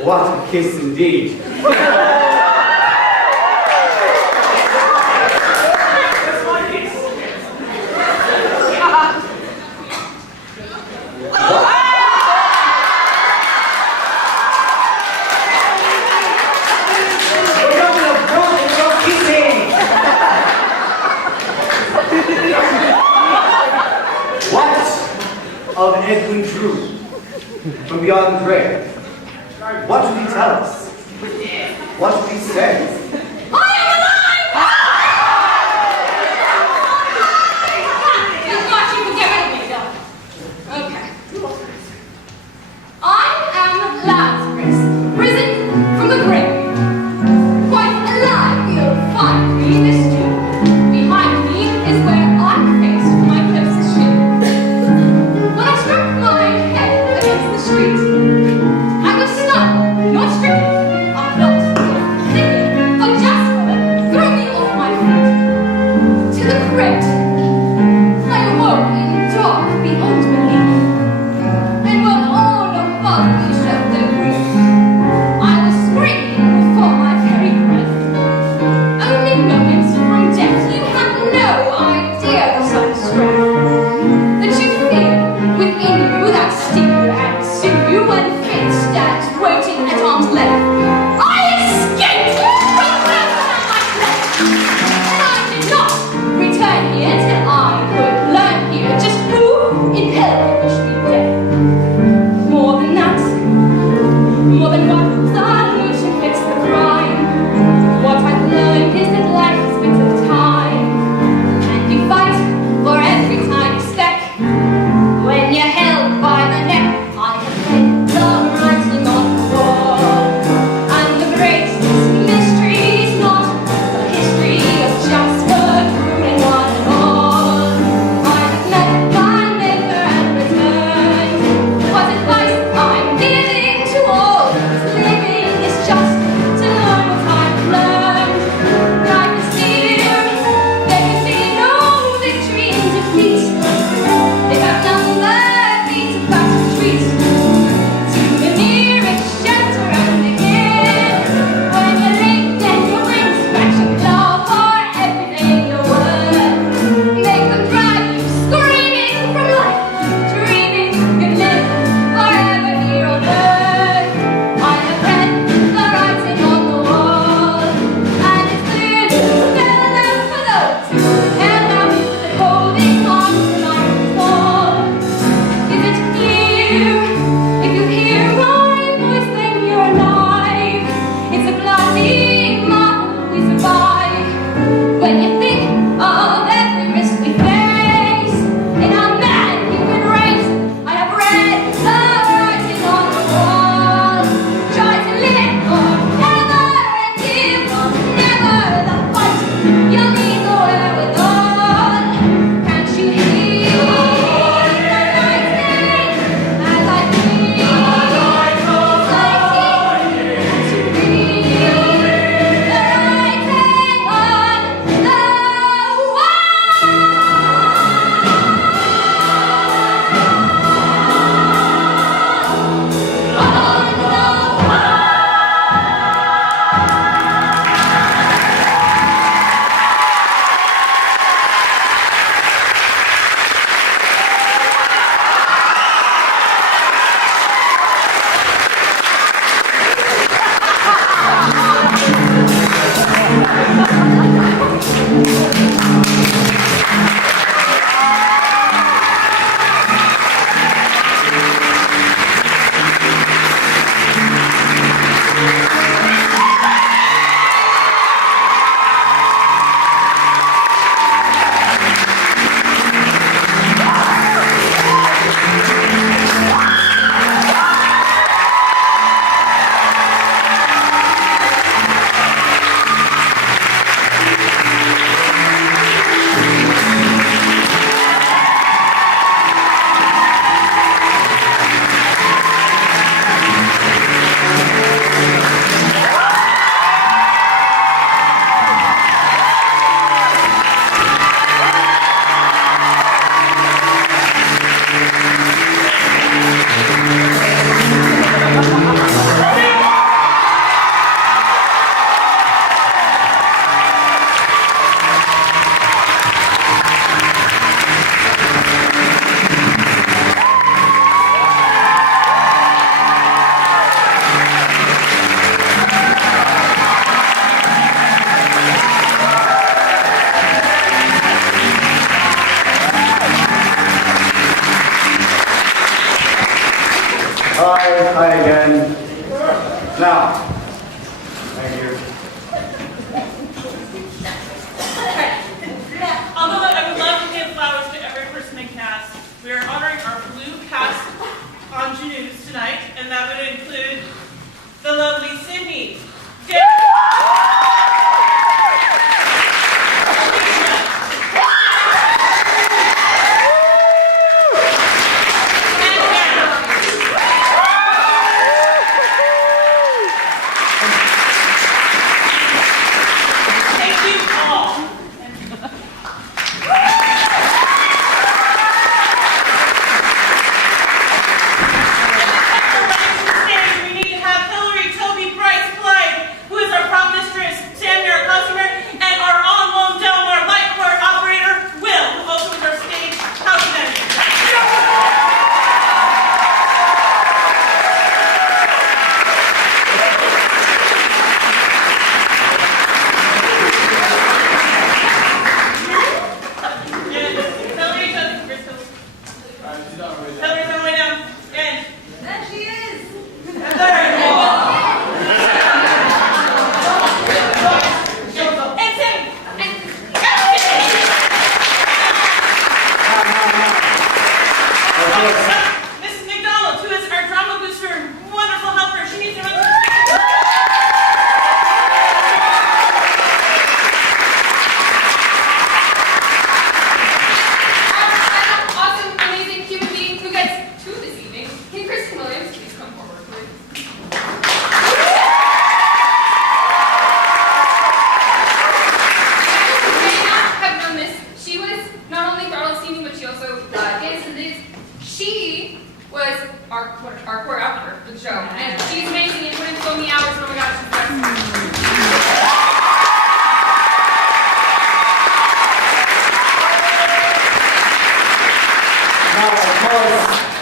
What a kiss indeed. Drood, from beyond the grave. What did he tell us? What did he say? I am alive! You thought you could get rid of me, though. Okay. I am Lazarus, risen from the grave. Quite alive, you'll find me this too. Behind me is where I'm faced for my closest ship. When I struck my head against the street, I was stunned, not stricken. A plot, thinking of Jasper threw me off my feet. To the crypt, I awoke in dark beyond belief. And when all above me showed their grief, I was screaming for my very breath. Only moments from death, you have no idea the sudden strength that you feel within you, that sting and sinew when fate stands waiting at arm's length. I escaped from wherever I fled, and I did not return here till I could learn here just who in hell would wish me dead. More than that, more than what solution fits the crime, what I've learned is that life is bits of time, and you fight for every tiny speck. When you're held by the neck, I have been the writing on the wall. Hi again. Now, thank you. Although I would love to give flowers to every person in cast, we are honoring our blue cast ingenues tonight, and that would include the lovely Sydney.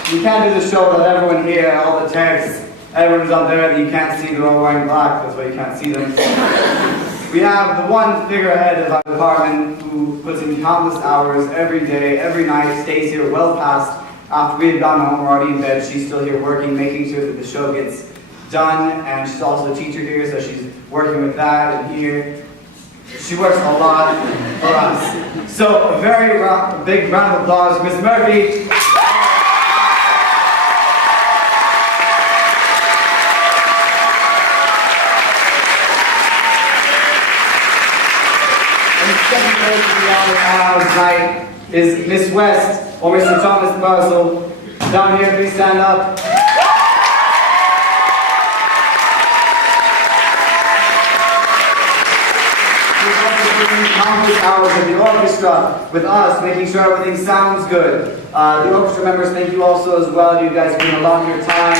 You can't do the show without everyone here, all the techs, everyone's up there that you can't see, they're all wearing black, that's why you can't see them. We have the one figurehead of our department who puts in countless hours every day, every night, stays here well past. After we've gone home, we're already in bed, she's still here working, making sure that the show gets done, and she's also a teacher here, so she's working with that and here. She works a lot for us. So a very big round of applause for Miss Murphy. Tonight is Miss West or Mr. Thomas Purcell. Down here, please stand up. We've also put in countless hours of the orchestra with us, making sure everything sounds good. The orchestra members, thank you also as well. You guys have been a lot of your time.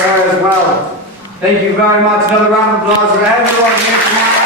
As well. Thank you very much. Another round of applause for everyone here tonight.